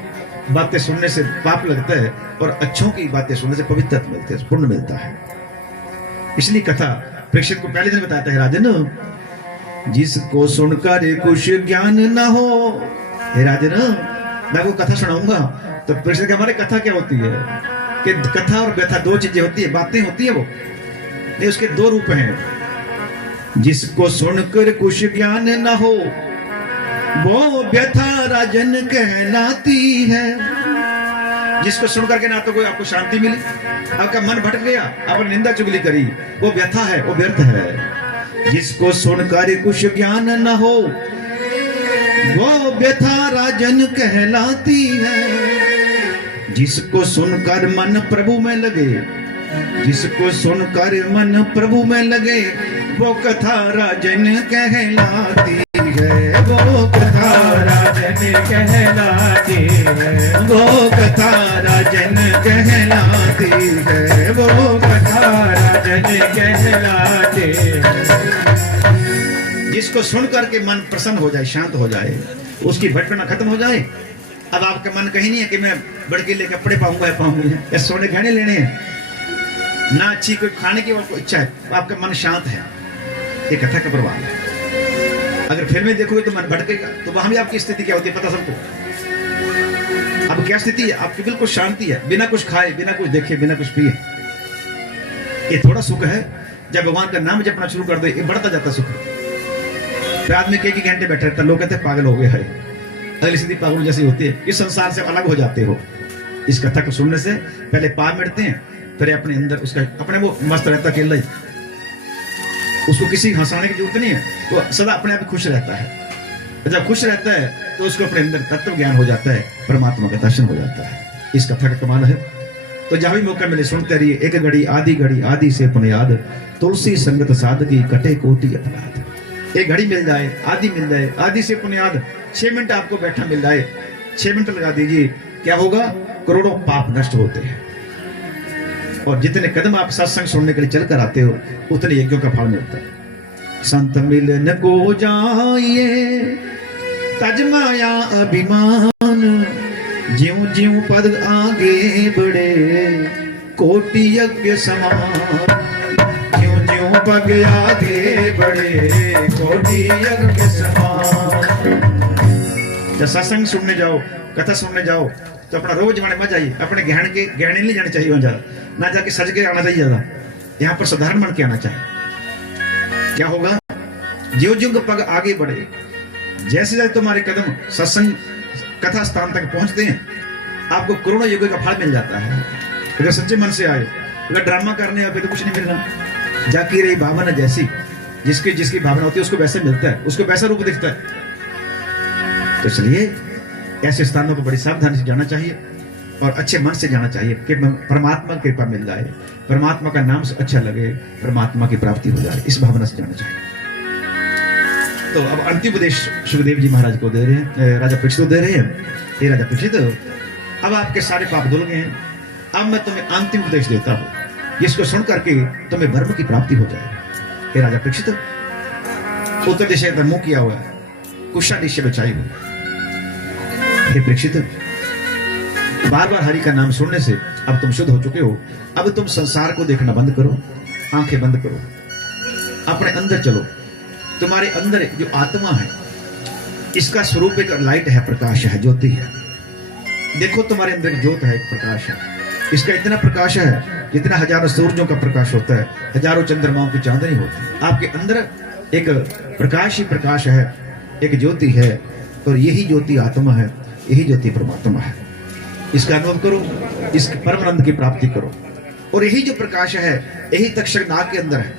बातें सुनने से पाप लगता है और अच्छों की बातें सुनने से पवित्रता मिलती है, पुण्य मिलता है। इसलिए कथा परीक्षित को पहले दिन बताता है, राजन जिसको सुनकर कुछ ज्ञान ना हो। हे राजन, मैं वो कथा सुनाऊंगा। तो परीक्षित हमारे कथा क्या होती है कि कथा और व्यथा 2 चीजें होती है, बातें होती है, वो नहीं, उसके 2 रूप हैं। जिसको सुनकर कुछ ज्ञान ना हो वो व्यथा राजन कहलाती है। जिसको सुनकर के ना तो कोई आपको शांति मिली, आपका मन भटक गया, आपने निंदा चुगली करी, वो व्यथा है, वो व्यर्थ है। जिसको सुनकर कुछ ज्ञान न हो वो व्यथा राजन कहलाती है। जिसको सुनकर मन प्रभु में लगे, जिसको सुनकर मन प्रभु में लगे, वो कथा राजन कहलाती है। वो कथा राजन कहलाती है। वो कथा राजन कहलाती है। वो कथा राजन कहलाती है। जिसको सुन करके मन प्रसन्न हो जाए, शांत हो जाए, उसकी भटकना खत्म हो जाए। अब आपका मन कहीं नहीं है कि मैं बड़कीले कपड़े पाऊंगा या सोने गहने लेने हैं, ना अच्छी कोई खाने की और इच्छा है, आपका मन शांत है। ये कथा का प्रभाव है। अगर फिल्में देखोगे तो मन भटकेगा, तो वहां भी आपकी स्थिति क्या होती है पता सबको। अब क्या स्थिति है आपकी? बिल्कुल शांति है, बिना कुछ खाए, बिना कुछ देखे, बिना कुछ पिए। ये थोड़ा सुख है। जब भगवान का नाम जपना शुरू कर दो, ये बढ़ता जाता सुख। फिर आदमी कई घंटे बैठे रहता, लोग कहते पागल हो गए है। अगली स्थिति पागल जैसी होती है। इस संसार से अलग हो जाते हो। इस कथा को सुनने से पहले पाप मिटते हैं, फिर अपने अंदर उसका अपने वो मस्त रहता अकेला ही, उसको किसी हंसाने की जरूरत नहीं है, तो सदा अपने आप खुश रहता है। जब खुश रहता है तो उसको अपने अंदर तत्व ज्ञान हो जाता है, परमात्मा का दर्शन हो जाता है। इस कथा का कमाल है। तो जहां भी मौका मिले सुनते रहिए। एक घड़ी आदि से पुनियाद, तुलसी संगत साधकी कटे कोटि अपराध। एक घड़ी मिल जाए, आदि मिल जाए, आदि से पुनियाद 6 मिनट आपको बैठा मिल जाए, 6 मिनट लगा दीजिए, क्या होगा? करोड़ों पाप नष्ट होते हैं। और जितने कदम आप सत्संग सुनने के लिए चल कर आते हो उतने यज्ञों का फल मिलता है। संत मिलन को जाइए तज माया अभिमान, ज्यों ज्यों पद आगे बढ़े कोटि यज्ञ समान, ज्यों ज्यों पग आगे बढ़े कोटि यज्ञ समान। जब सत्संग सुनने जाओ, कथा सुनने जाओ तो अपना रोज जाने मत जाइए, अपने गहने नहीं जाने चाहिए वहां ज्यादा, ना जाके सज के आना चाहिए ज्यादा, यहाँ पर साधारण बन के आना चाहिए। क्या होगा? ज्यों ज्यों पग आगे बढ़े, जैसे जैसे तुम्हारे कदम सत्संग कथा स्थान तक पहुंचते हैं आपको करोड़ों युगों का फल मिल जाता है। अगर सच्चे मन से आए, अगर ड्रामा करने आए तो कुछ नहीं मिलना। जाकी रही भावना जैसी, जिसकी जिसकी भावना होती है उसको वैसे मिलता है, उसको वैसा रूप दिखता है। तो इसलिए ऐसे स्थानों को बड़ी सावधानी से जाना चाहिए और अच्छे मन से जाना चाहिए कि परमात्मा की कृपा मिल जाए, परमात्मा का नाम से अच्छा लगे, परमात्मा की प्राप्ति हो जाए, इस भावना से जाना चाहिए। तो अब अंतिम उपदेश सुखदेव जी महाराज को दे रहे हैं, राजा परीक्षित को दे रहे हैं। हे राजा परीक्षित, अब आपके सारे पाप धुल गए हैं, अब मैं तुम्हें अंतिम उपदेश देता हूं, जिसको सुन करके तुम्हें ब्रह्म की प्राप्ति हो जाएगी। हे राजा परीक्षित, उत्तर दिशा का मुंह किया हुआ है, कुशा दिशा बचाई हुई। हे परीक्षित, बार बार हरि का नाम सुनने से अब तुम शुद्ध हो चुके हो, अब तुम संसार को देखना बंद करो, आंखें बंद करो, अपने अंदर चलो। तुम्हारे अंदर जो आत्मा है इसका स्वरूप एक लाइट है, प्रकाश है, ज्योति है। देखो तुम्हारे अंदर ज्योत है, एक प्रकाश है, इसका इतना प्रकाश है जितना हजारों सूरजों का प्रकाश होता है, हजारों चंद्रमाओं की चांदनी होती है। आपके अंदर एक प्रकाश ही प्रकाश है, एक ज्योति है, और यही ज्योति आत्मा है, यही ज्योति परमात्मा है। इसका अनुभव करो, इस परमानंद की प्राप्ति करो। और यही जो प्रकाश है यही तक्षक नाग के अंदर है।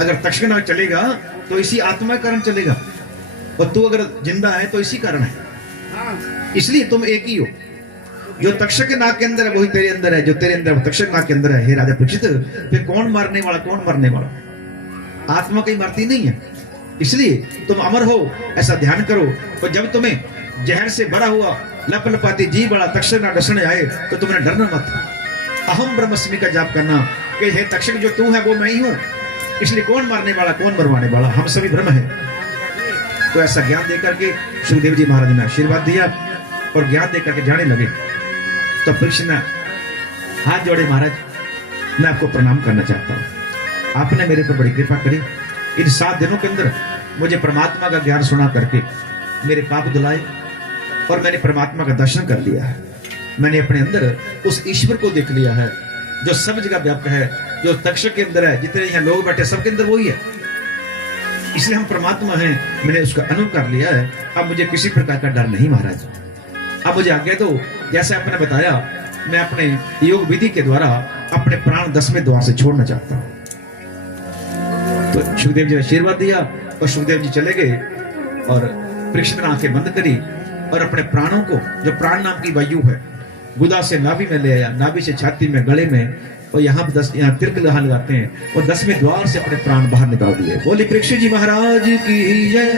अगर तक्षक नाग चलेगा तो इसी आत्मा के कारण चलेगा, और तू अगर जिंदा है तो इसी कारण है। इसलिए तुम एक ही हो। जो तक्षक नाग के अंदर है वही तेरे अंदर है, जो तेरे अंदर है तक्षक नाग के अंदर है। हे राजा परीक्षित, फिर कौन मारने वाला, कौन मरने वाला? आत्मा कहीं मरती नहीं है, इसलिए तुम अमर हो, ऐसा ध्यान करो। और जब तुम्हें जहर से भरा हुआ लप लपाती जी बड़ा तक्षक नाग डसने आए तो तुमने डरना मत। अहम ब्रह्मस्मि का जाप करना कि हे तक्षक, जो तू है वो मैं ही हूं, इसलिए कौन मारने वाला, कौन मरवाने वाला, हम सभी ब्रह्म है। तो ऐसा ज्ञान देकर के सुखदेव जी महाराज ने आशीर्वाद दिया और ज्ञान देकर के जाने लगे। तो परीक्षित ने हाथ जोड़े, महाराज मैं आपको प्रणाम करना चाहता हूं, आपने मेरे पर बड़ी कृपा करी। इन 7 दिनों के अंदर मुझे परमात्मा का ज्ञान सुना करके मेरे पाप धुलाए और मैंने परमात्मा का दर्शन कर लिया है। मैंने अपने अंदर उस ईश्वर को देख लिया है जो सब जगह व्याप्त है, जो तक्षक के अंदर है, जितने यहाँ लोग बैठे सबके अंदर वही है, इसलिए हम परमात्मा हैं। मैंने उसका अनुभव कर लिया है, अब मुझे किसी प्रकार का डर नहीं महाराज। अब मुझे आज्ञा दो, जैसे आपने बताया मैं अपने योग विधि के द्वारा अपने प्राण 10वें द्वार से छोड़ना चाहता हूं। तो सुखदेव जी ने आशीर्वाद दिया और सुखदेव जी चले गए और परीक्षित ने आंखें बंद करी और अपने प्राणों को, जो प्राण नाम की वायु है, गुदा से नाभि में ले आया, नाभि से छाती में, गले में, और यहाँ तिरक लगाते हैं और 10वें द्वार से अपने प्राण बाहर निकाल दिए। बोले परीक्षित जी महाराज की जय।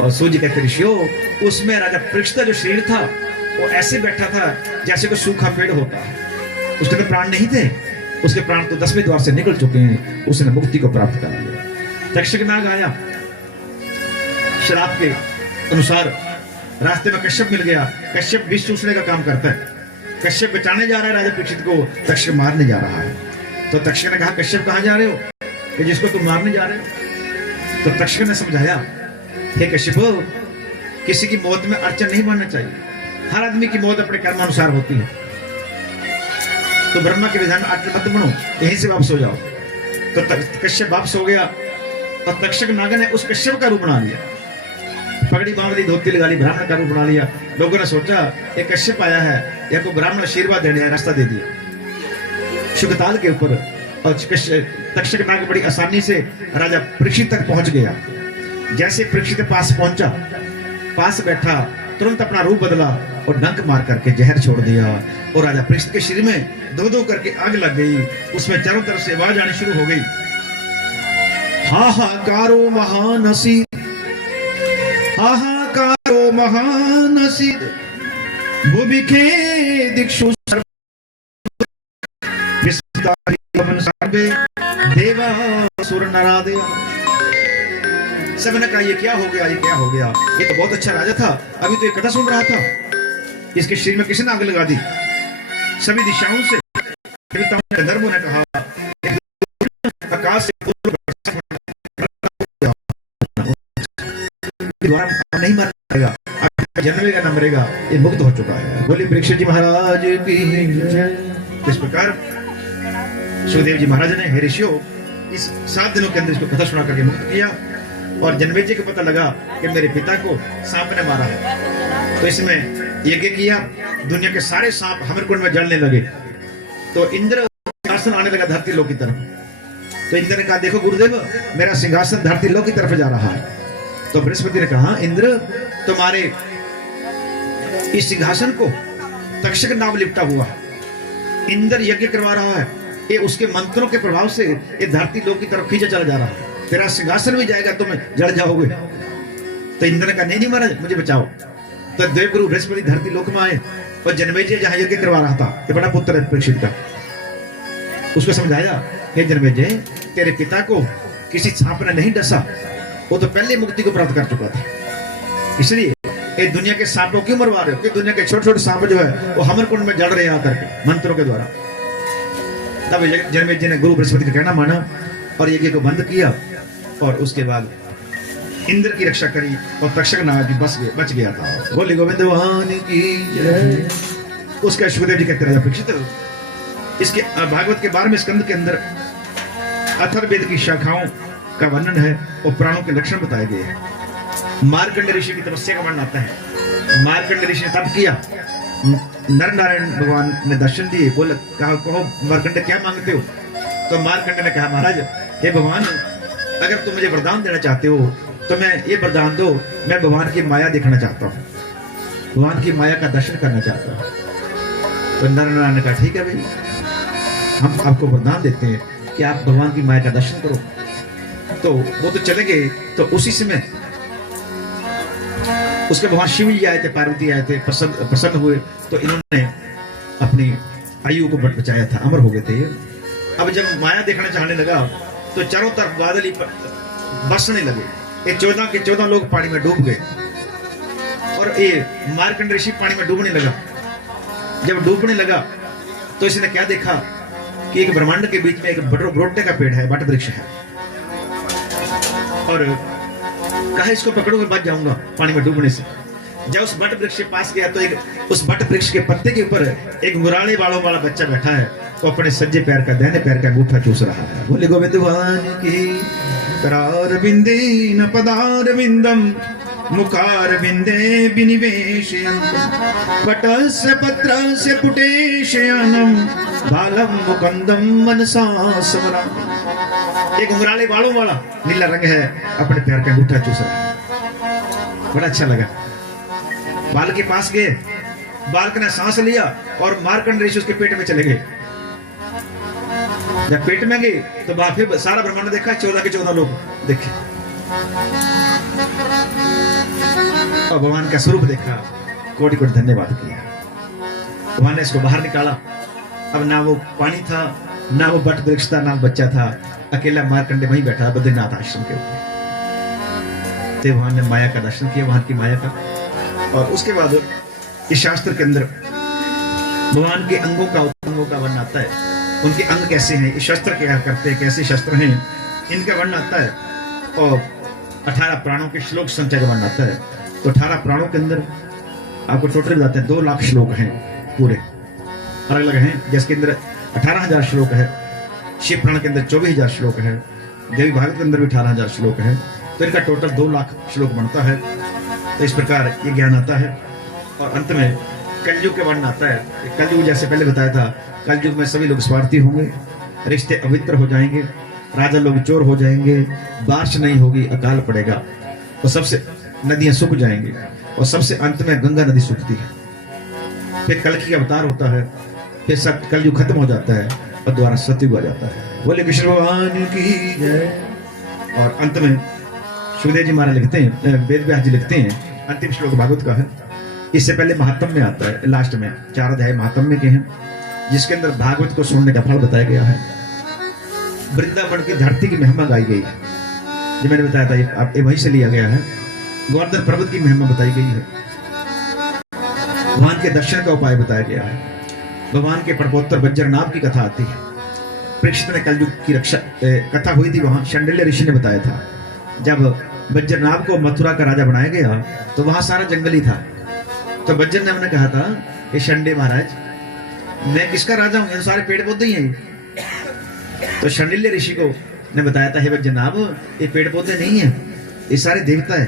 और सूर्य कहते ऋषियों, उसमें राजा परीक्षित जो शरीर था वो ऐसे बैठा था जैसे कोई सूखा पेड़ होता है, उसके तो प्राण नहीं थे, उसके प्राण तो 10वें द्वार से निकल चुके हैं, उसने मुक्ति को प्राप्त कर लिया। तक्षक नाग आया, शराब के अनुसार रास्ते में कश्यप मिल गया। कश्यप विष चूसने का काम करता है, कश्यप बचाने जा रहा है राजा परीक्षित को, तक्षक मारने जा रहा है। तो तक्षक ने कहा, कश्यप कहां जा रहे हो, कि जिसको तुम मारने जा रहे हो। तो तक्षक ने समझाया, हे कश्यप, किसी की मौत में अड़चन नहीं बनना चाहिए, हर आदमी की मौत अपने कर्मानुसार होती है, तो ब्रह्मा के विधान अड़चन मत बनो, यहीं से वापस हो जाओ। तो कश्यप वापस हो गया और तक्षक नाग ने उस कश्यप का रूप बना लिया, पगड़ी बांध ली, धोती लगा ली, ब्राह्मण का रूप बना लिया। लोगों ने सोचा ये कश्यप आया है या कोई ब्राह्मण आशीर्वाद देने है, रास्ता दे दिया शुकताल के ऊपर। और तक्षक नाग बड़ी आसानी से राजा परीक्षित तक पहुंच गया। जैसे परीक्षित के पास पहुंचा, पास बैठा, तुरंत अपना रूप बदला और डंक मार करके जहर छोड़ दिया। और राजा परीक्षित के शरीर में दो दो करके आग लग गई, उसमें चारों तरफ से आवाज आनी शुरू हो गई, हाहाकारो महानसीद, हाहाकारो महानसीद, भूमिखे दिक्षु देवा सुर नरादे। सबने कहा ये क्या हो गया, ये क्या हो गया, ये तो बहुत अच्छा राजा था, अभी तो ये कथा सुन रहा था, इसके शरीर में किसने आग लगा दी। सभी दिशाओं से गंधर्वों ने कहा आकाश से नहीं मरेगा, जन्मेगा न मरेगा, ये मुक्त हो चुका है। बोले परीक्षित जी महाराज की जय। इस प्रकार सुखदेव जी महाराज ने हे ऋषियों इस 7 दिनों के अंदर इसको कथा सुना करके मुक्त किया। और जन्मेजय को पता लगा कि मेरे पिता को सांप ने मारा है, तो इसमें यज्ञ किया, दुनिया के सारे सांप हमरकुंड में जलने लगे। तो इंद्र सिंहासन आने लगा धरती लोक की तरफ। तो इंद्र ने कहा देखो गुरुदेव मेरा सिंहासन धरती लोक की तरफ जा रहा है। तो बृहस्पति ने कहा इंद्र तुम्हारे इस सिंहासन को तक्षक नाम लिपटा हुआ है, इंद्र यज्ञ करवा रहा है, ये उसके मंत्रों के प्रभाव से ये धरती लोक की तरफ खींचा चला जा रहा है, तेरा सिंहासन भी जाएगा, तुम जड़ जाओगे। तो इंद्र ने कहा नहीं महाराज मुझे बचाओ। तो देवगुरु बृहस्पति धरती लोक में आए और जन्मेजय जहां यज्ञ करवा रहा था, ये बड़ा पुत्र है परीक्षित का, उसको समझाया हे जन्मेजय तेरे पिता को किसी सांप ने नहीं डसा, वो तो पहले मुक्ति को प्राप्त कर चुका था, इसलिए ये दुनिया के सांपों क्यों मरवा रहे हो, कि दुनिया के छोटे छोटे सांप जो है वो हमरकुंड में जड़ रहे हैं आकर के मंत्रों के द्वारा। तब जन्मेजय ने गुरु बृहस्पति का कहना माना और यज्ञ को बंद किया और उसके बाद इंद्र की रक्षा करी और तक्षक नाग बच गया था। बोले गोविंद भगवान की जय। उसका सुखदेव जी कहते राजा परीक्षित इसके भागवत के 12वें स्कंद के अंदर अथर्ववेद की शाखाओं का वर्णन है और प्राणों के लक्षण बताए गए हैं। मार्कंड ऋषि की तपस्या का वर्णन आता है। मार्कंड ऋषि ने तप किया, नर नारायण भगवान ने दर्शन दिए, बोले कहो मार्कंड क्या मांगते हो। तो मार्कंड ने कहा महाराज हे भगवान अगर तुम मुझे वरदान देना चाहते हो तो मैं ये वरदान दो, मैं भगवान की माया देखना चाहता हूँ, भगवान की माया का दर्शन करना चाहता हूँ। तो नर नारायण ने कहा ठीक है भाई हम आपको वरदान देते हैं कि आप भगवान की माया का दर्शन करो। तो वो तो चले गए। तो उसी समय उसके भगवान शिव जी आए थे, पार्वती आए थे, प्रसन्न हुए। तो इन्होंने अपनी आयु को बचाया था, अमर हो गए थे। अब जब माया देखना चाहने लगा तो चारों तरफ बादल ही बरसने लगे, ये 14 के 14 लोग पानी में डूब गए और ये मार्कंड ऋषि पानी में डूबने लगा। जब डूबने लगा तो इसने क्या देखा कि एक ब्रह्मांड के बीच में एक बरोटे का पेड़ है, बट वृक्ष है, और कहा इसको पकड़ो मैं बच जाऊंगा पानी में डूबने से। जब उस बट वृक्ष के पास गया तो एक उस बट वृक्ष के पत्ते के ऊपर एक मुराले बालों वाला बच्चा बैठा है, तो अपने सज्जे पैर का दाहिने पैर का अंगूठा चूस रहा है। बोले गोविंद भगवान की। करार बिंदे न पदार बिंदम मुखार बिंदे विनिवेशयन्तम् पटस्य पत्रस्य पुटेशयनम् बालम मुकंदम मनसा स्मरम्। एक मुराले बालों वाला नीला रंग है, अपने पैर का अंगूठा चूस रहा है। बड़ा अच्छा लगा। बालक के पास गए, बालक ने सांस लिया और मार्कंड ऋषि उसके पेट में चले गए। जब पेट में गए तो बाहर फिर सारा ब्रह्मांड देखा, 14 के 14 लोग देखे और भगवान का स्वरूप देखा, कोटि कोटि धन्यवाद किया। भगवान ने इसको बाहर निकाला। अब ना वो पानी था, ना वो बट वृक्ष था, ना बच्चा था, अकेला मार्कंडे वहीं बैठा बद्रीनाथ आश्रम के ऊपर। तो भगवान ने माया का दर्शन किया, वहां की माया का। और उसके बाद इस शास्त्र के अंदर भगवान के अंगों का वर्णन आता है, उनके अंग कैसे हैं, इस शस्त्र क्या करते हैं, कैसे शस्त्र हैं, इनका वर्णन आता है। और 18 प्राणों के श्लोक संचय का वर्णन आता है। तो 18 प्राणों के अंदर आपको टोटल बताते हैं 2 लाख श्लोक हैं पूरे, अलग अलग हैं। जिसके अंदर 18,000 श्लोक है, शिव प्राण के अंदर 24,000 श्लोक है, देवी भागवत के अंदर भी 18,000 श्लोक है। तो इनका टोटल 2 लाख श्लोक बनता है। तो इस प्रकार ये ज्ञान आता है। और अंत में कलयुग के वर्णन आता है। कलयुग जैसे पहले बताया था, कलयुग में सभी लोग स्वार्थी होंगे, रिश्ते अवित्र हो जाएंगे, राजा लोग चोर हो जाएंगे, बारिश नहीं होगी, अकाल पड़ेगा और सबसे नदियां सूख जाएंगी और सबसे अंत में गंगा नदी सूखती है। फिर कल की अवतार होता है, फिर सब कलयुग खत्म हो जाता है और दोबारा सतयुग आ जाता है। बोले कृष्ण भगवान की जय। और अंत में सुखदेव जी महाराज लिखते हैं, वेद व्यास जी लिखते हैं, अंतिम श्लोक भागवत का है। इससे पहले महात्म्य में आता है, लास्ट में 4 अध्याय महात्म्य के हैं। जिसके अंदर भागवत को सुनने का फल बताया गया है। वृंदावन की धरती की महिमा गाई गई है, जो मैंने बताया था ये वहीं से लिया गया है। गोवर्धन पर्वत की महिमा बताई गई है, भगवान के दर्शन का उपाय बताया गया है, भगवान के प्रपोत्तर वज्रनाभ की कथा आती है। परीक्षित ने कलयुग की रक्षा कथा हुई थी, वहां शांडिल्य ऋषि ने बताया था। जब वज्रनाभ को मथुरा का राजा बनाया गया तो वहां सारा जंगल ही था। तो वज्रनाभ ने कहा था, ये शंडे महाराज, मैं किसका राजा हूं, ये सारे पेड़ पौधे ही हैं। तो शांडिल्य ऋषि को ने बताया था, हे वज्रनाभ, ये पेड़ पौधे नहीं है, ये सारे देवता है।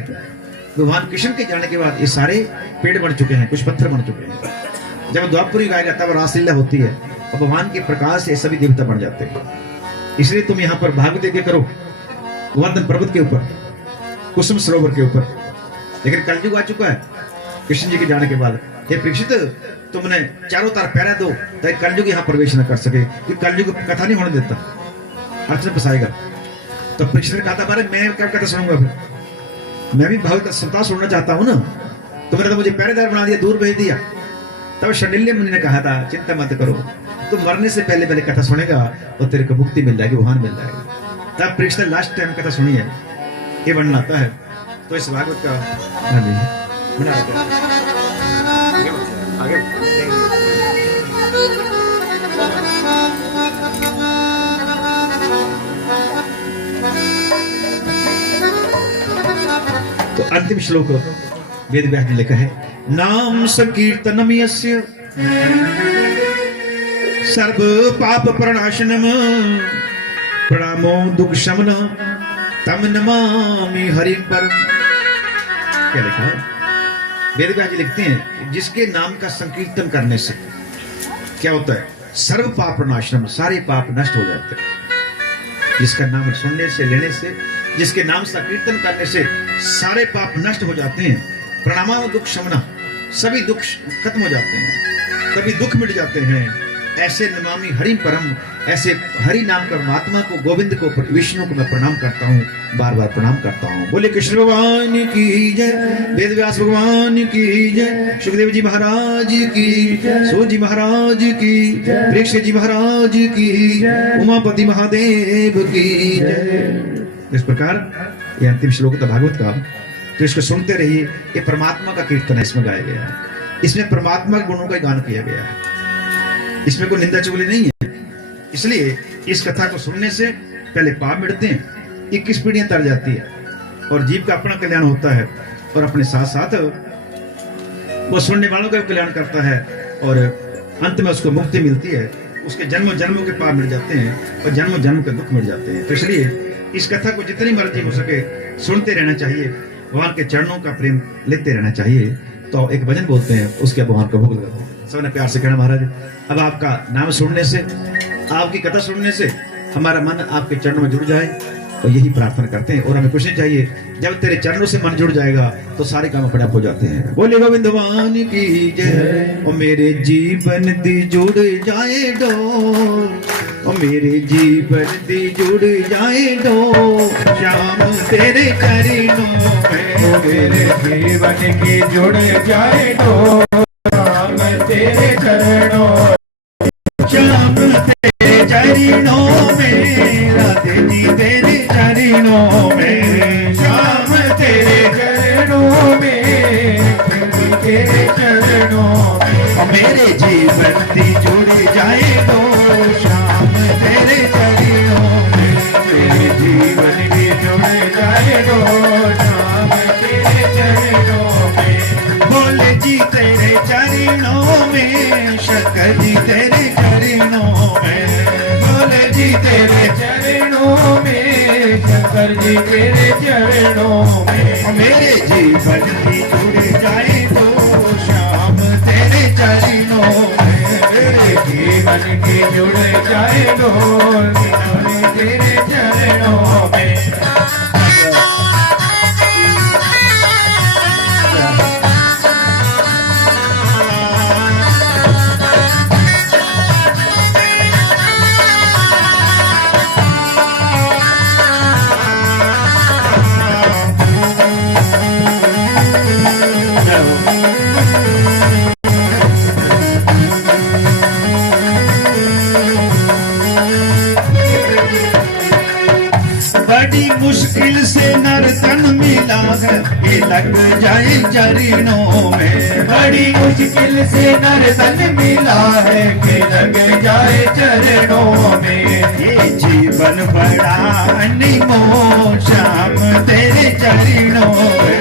भगवान कृष्ण के जाने के बाद ये सारे पेड़ बन चुके हैं, कुछ पत्थर बन चुके हैं। जब द्वापर युग आएगा तब रासलीला होती है और भगवान के प्रकाश से सभी देवता बन जाते हैं। इसलिए तुम यहाँ पर भागवत यज्ञ करो गोवर्धन पर्वत के ऊपर, कुसुम सरोवर के ऊपर। लेकिन कलयुग आ चुका है कृष्ण जी के जाने के बाद। हे परीक्षित, तुमने चारों तरफ पहरा दो ताकि कलयुग यहाँ प्रवेश न कर सके, क्योंकि कलयुग कथा नहीं होने देता, अर्थ में फंसाएगा। तो परीक्षित ने कहा था, अरे मैं क्या कथा सुनूंगा, फिर मैं भी भागवत सप्ताह सुनना चाहता हूँ ना, तुमने तो मुझे पहरेदार बना दिया, दूर भेज दिया। तब शांडिल्य मुनि ने कहा था, चिंता मत करो, तुम मरने से पहले पहले कथा सुनेगा और तेरे को मुक्ति मिल जाएगी, भगवान मिल जाएगा। तब परीक्षित ने लास्ट टाइम कथा सुनी है, ये वर्णन आता है। तो इस भागवत का आगे तो अंतिम श्लोक वेद व्यास ने लिखा है, नाम संकीर्तनम यस्य सर्व पाप प्रणाशनम प्रणामो दुख शमनः तम नमामि हरि पर। क्या लिखा है? वेद व्यास जी लिखते हैं, जिसके नाम का संकीर्तन करने से क्या होता है, सर्व पाप प्रणाशनम, सारे पाप नष्ट हो जाते हैं। जिसका नाम सुनने से, लेने से, जिसके नाम का कीर्तन करने से सारे पाप नष्ट हो जाते हैं। प्रणामा दुख शमना, सभी दुख खत्म हो जाते हैं, सभी दुख मिट जाते हैं। ऐसे नमामि हरि परम, ऐसे हरि नाम का महात्मा को, गोविंद को, विष्णु को मैं प्रणाम करता हूँ, बार बार प्रणाम करता हूँ। बोले कृष्ण भगवान की जय, वेद व्यास भगवान की जय, सुखदेव जी महाराज की, सूत जी महाराज की, परीक्षित जी महाराज की, उमापति महादेव की जय। इस प्रकार ये अंतिम श्लोक था भागवत का, तो इसको सुनते रहिए। ये परमात्मा का कीर्तन है, इसमें गाया गया है, इसमें परमात्मा के गुणों का गान किया गया है, इसमें कोई निंदा चुगली नहीं है। इसलिए इस कथा को सुनने से पहले पाप मिटते हैं, 21 पीढ़ियां तर जाती है और जीव का अपना कल्याण होता है, और अपने साथ साथ वो सुनने वालों का कल्याण करता है, और अंत में उसको मुक्ति मिलती है। उसके जन्म जन्मों के पाप मिट जाते हैं और जन्म जन्म के दुख मिट जाते हैं। तो इसलिए इस कथा को जितनी मर्जी हो सके सुनते रहना चाहिए, भगवान के चरणों का प्रेम लेते रहना चाहिए। तो एक भजन बोलते हैं, उसके भगवान का भोग लगाते हैं। सबने प्यार से कहना, महाराज अब आपका नाम सुनने से, आपकी कथा सुनने से हमारा मन आपके चरणों में जुड़ जाए, और यही प्रार्थना करते हैं। और हमें कुछ नहीं चाहिए, जब तेरे चरणों से मन जुड़ जाएगा तो सारे काम अपने आप हो जाते हैं। बोले गोविंद भगवान की जय। ओ मेरे जीवन दी जुड़ जाए डोर, ओ मेरे जीवन दी जुड़ जाए डोर, श्याम तेरे चरणों में, ओ मेरे जीवन की जुड़ जाए डोर, श्याम तेरे चरणों, श्याम तेरे चरणों में, राधे जी तेरे चरणों में, श्याम तेरे चरणों में, तेरे चरणों में, मेरे जीवन दी जुड़ जाए डोर, श्याम तेरे चरणों में, मेरे जीवन की जुड़ जाए डोर, श्याम तेरे चरणों में, बोले जी तेरे चरणों में, शंकर जी तेरे चरणों में, बोले जी तेरे चरणों में, शंकर जी तेरे चरणों में, मेरे जीवन की जुड़ जाए तो श्याम तेरे चरणों में, मेरे जीवन की जुड़ जाए डोर, श्याम तेरे चरणों में। है ये लग जाए चरणों में। बड़ी मुश्किल से नर तन मिला है कि लग जाए चरणों में। ये जीवन बड़ा अनमोल श्याम तेरे चरणों में।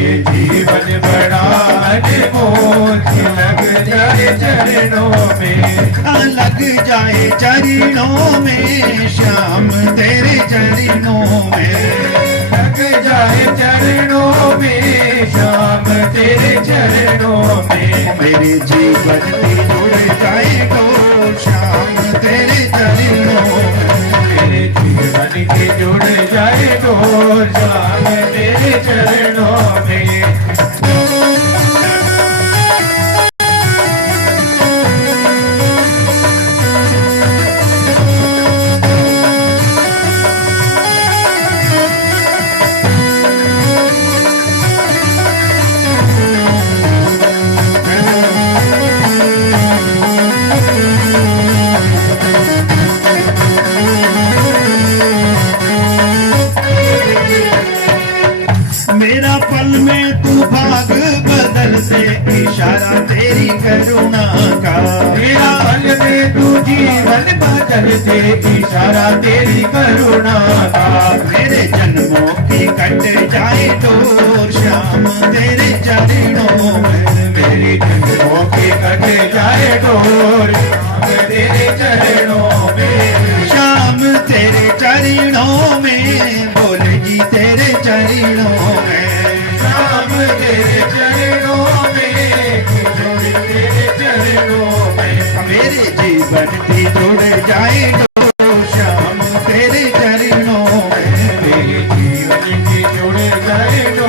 ये जीवन बड़ा अनमोल लग जाए चरणों में। लग जाए चरणों में श्याम तेरे चरणों में। लग जाए चरणों में श्याम तेरे चरणों में। मेरे जीवन की जुड़ जाए तो श्याम तेरे चरणों में। मेरे जीवन की जुड़ जाए तो श्याम तेरे चरणों में। मेरा पल में तू भाग बदल दे इशारा तेरी करुणा का। मेरा पल में तू जीवन बदल दे इशारा तेरी करुणा का। मेरे जन्मों की कट जाए डोर श्याम तेरे चरणों में। मेरी जन्मों की कट जाए डोर तेरे चरणों में। श्याम तेरे चरणों में बोल जी तेरे चरणों में। श्याम तेरे चरणों में तेरे चरणों में। मेरे जीवन की जुड़ जाए तो श्याम तेरे चरणों में। मेरे जीवन की जुड़ जाए तो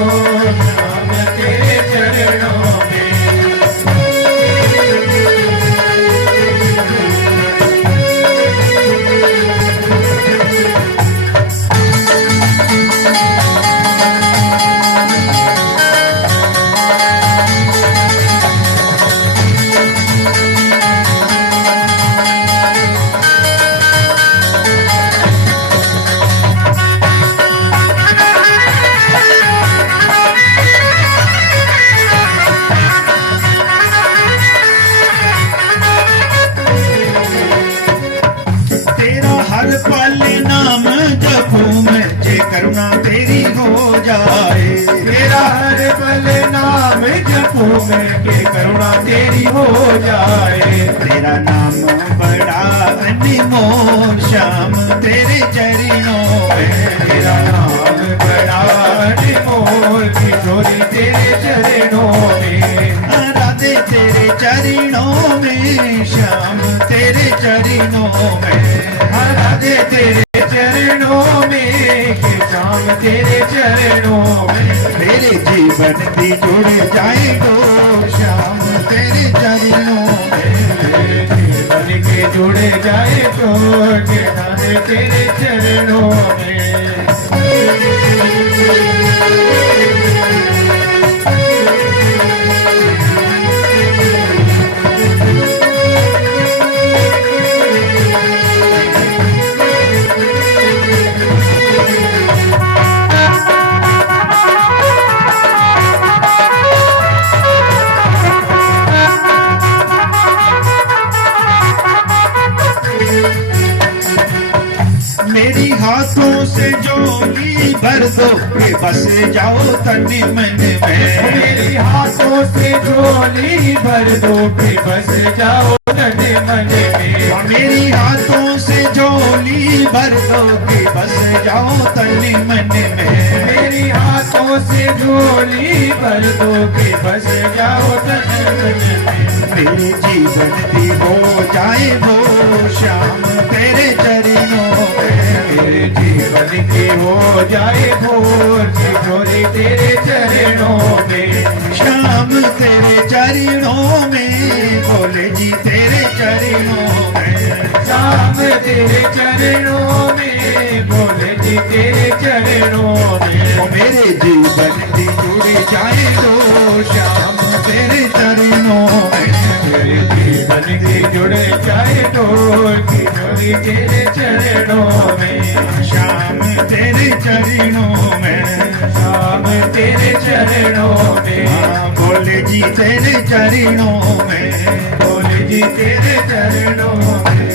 श्याम तेरे चरणों में। हर पल नाम जपूं मैं जे करुणा तेरी हो जाए। तेरा हर पल नाम जपूं मैं के करुणा तेरी हो जाए। तेरा नाम बड़ा अनमोल श्याम तेरे चरणों में। तेरा नाम बड़ा अनमोल किशोरी तेरे चरणों में। राधे तेरे चरणों में श्याम तेरे चरणों में। राधे तेरे चरणों में कि श्याम तेरे चरणों में। मेरे जीवन की जुड़ जाए तो श्याम तेरे चरणों में। मेरे जीवन के जुड़ जाए तो तेरे चरणों में। मेरी हाथों से जोली भर दो के बस जाओ तन मन में। मेरी हाथों से झोली भर दो के बस जाओ तन मन में। मेरी हाथों से झोली भर दो के बस जाओ तन मन में। मेरी हाथों से झोली भर दो के बस जाओ तन मन में। मेरे जीवन की हो जाए वो श्याम तेरे चरणों में। मेरे जीवन की हो जाए भोर किशोरी तेरे चरणों में। श्याम तेरे चरणों में भोले जी तेरे चरणों में। श्याम तेरे चरणों में भोले जी तेरे चरणों में। ओ मेरे जीवन की जुड़ जाए तो श्याम तेरे चरणों में। मेरे जीवन की जुड़ जाए तो किशोरी तेरे चरणों में। श्याम तेरे चरणों में। श्याम तेरे चरणों में, हाँ, भोले जी तेरे चरणों में, भोले जी तेरे चरणों में।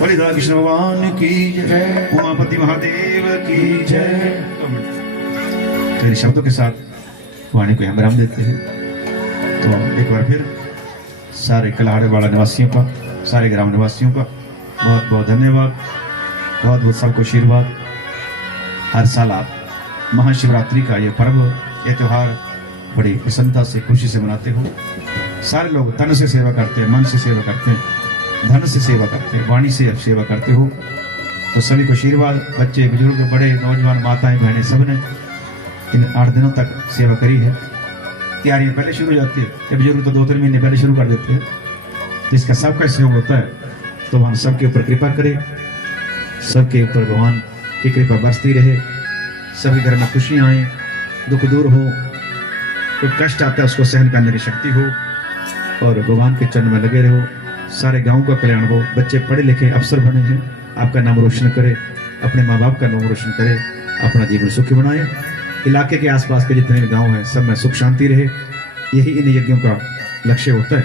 बोले राधा कृष्ण भगवान की जय, उमापति महादेव की जय। तो इन शब्दों के साथ वाणी को हम विराम देते हैं। तो एक बार फिर सारे कलाड़वाड़ा निवासियों का, सारे ग्राम निवासियों का बहुत बहुत धन्यवाद, बहुत बहुत सबको आशीर्वाद। हर साल आप महाशिवरात्रि का ये पर्व, ये त्यौहार बड़ी प्रसन्नता से, खुशी से मनाते हो। सारे लोग तन से सेवा करते हैं, मन से सेवा करते हैं, धन से सेवा करते हैं, वाणी से सेवा करते हो। तो सभी को आशीर्वाद। बच्चे, बुजुर्ग, बड़े, नौजवान, माताएं, बहनें, सब ने इन 8 दिनों तक सेवा करी है। तैयारियां पहले शुरू हो जाती है, कि बुजुर्ग तो 2-3 महीने पहले शुरू कर देते हैं। जिसका सबका सहयोग होता है, तो भगवान सबके ऊपर कृपा करे, सबके ऊपर भगवान की कृपा बरसती रहे, सभी घर में खुशियां आए, दुख दूर हो, कोई कष्ट आता है उसको सहन करने की शक्ति हो, और भगवान के चरण में लगे रहो। सारे गांव का कल्याण हो, बच्चे पढ़े लिखे अफसर बने हैं, आपका नाम रोशन करे, अपने माँ बाप का नाम रोशन करे, अपना जीवन सुखी बनाए। इलाके के आसपास के जितने गांव हैं सब में सुख शांति रहे, यही इन यज्ञों का लक्ष्य होता है।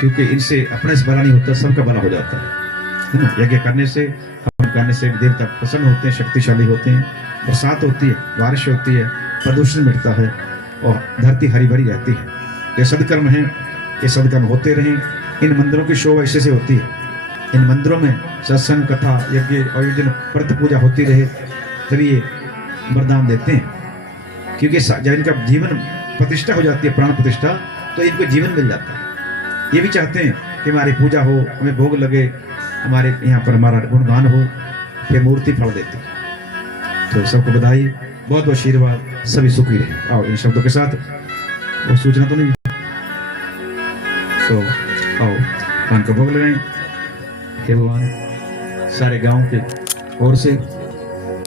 क्योंकि इनसे अपने से भला नहीं होता, सबका भला हो जाता है ना। यज्ञ करने से, हवन करने से देवता प्रसन्न होते हैं, शक्तिशाली होते हैं, बरसात होती है, बारिश होती है, प्रदूषण मिटता है और धरती हरी भरी रहती है। ये सदकर्म है, ये सदकर्म होते रहें। इन मंदिरों की शोभा इसी से होती है। इन मंदिरों में सत्संग, कथा, यज्ञ, आयोजन, व्रत पूजा होती रहे, तभी ये वरदान देते हैं। क्योंकि जब इनका जीवन प्रतिष्ठा हो जाती है, प्राण प्रतिष्ठा, तो इनको जीवन मिल जाता है। ये भी चाहते हैं कि हमारी पूजा हो, हमें भोग लगे, हमारे यहाँ पर हमारा गुणगान हो, फिर मूर्ति फल देती है। तो सबको बधाई, बहुत बहुत आशीर्वाद, सभी सुखी रहे। आओ इन शब्दों के साथ, वो सूचना तो नहीं, तो आओ भगवान को भोग लगाएं। हे भगवान, सारे गांव के ओर से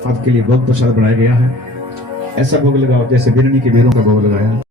आपके लिए भोग प्रसाद बनाया गया है। ऐसा भोग लगाओ जैसे बिरनी के वीरों का भोग लगाया।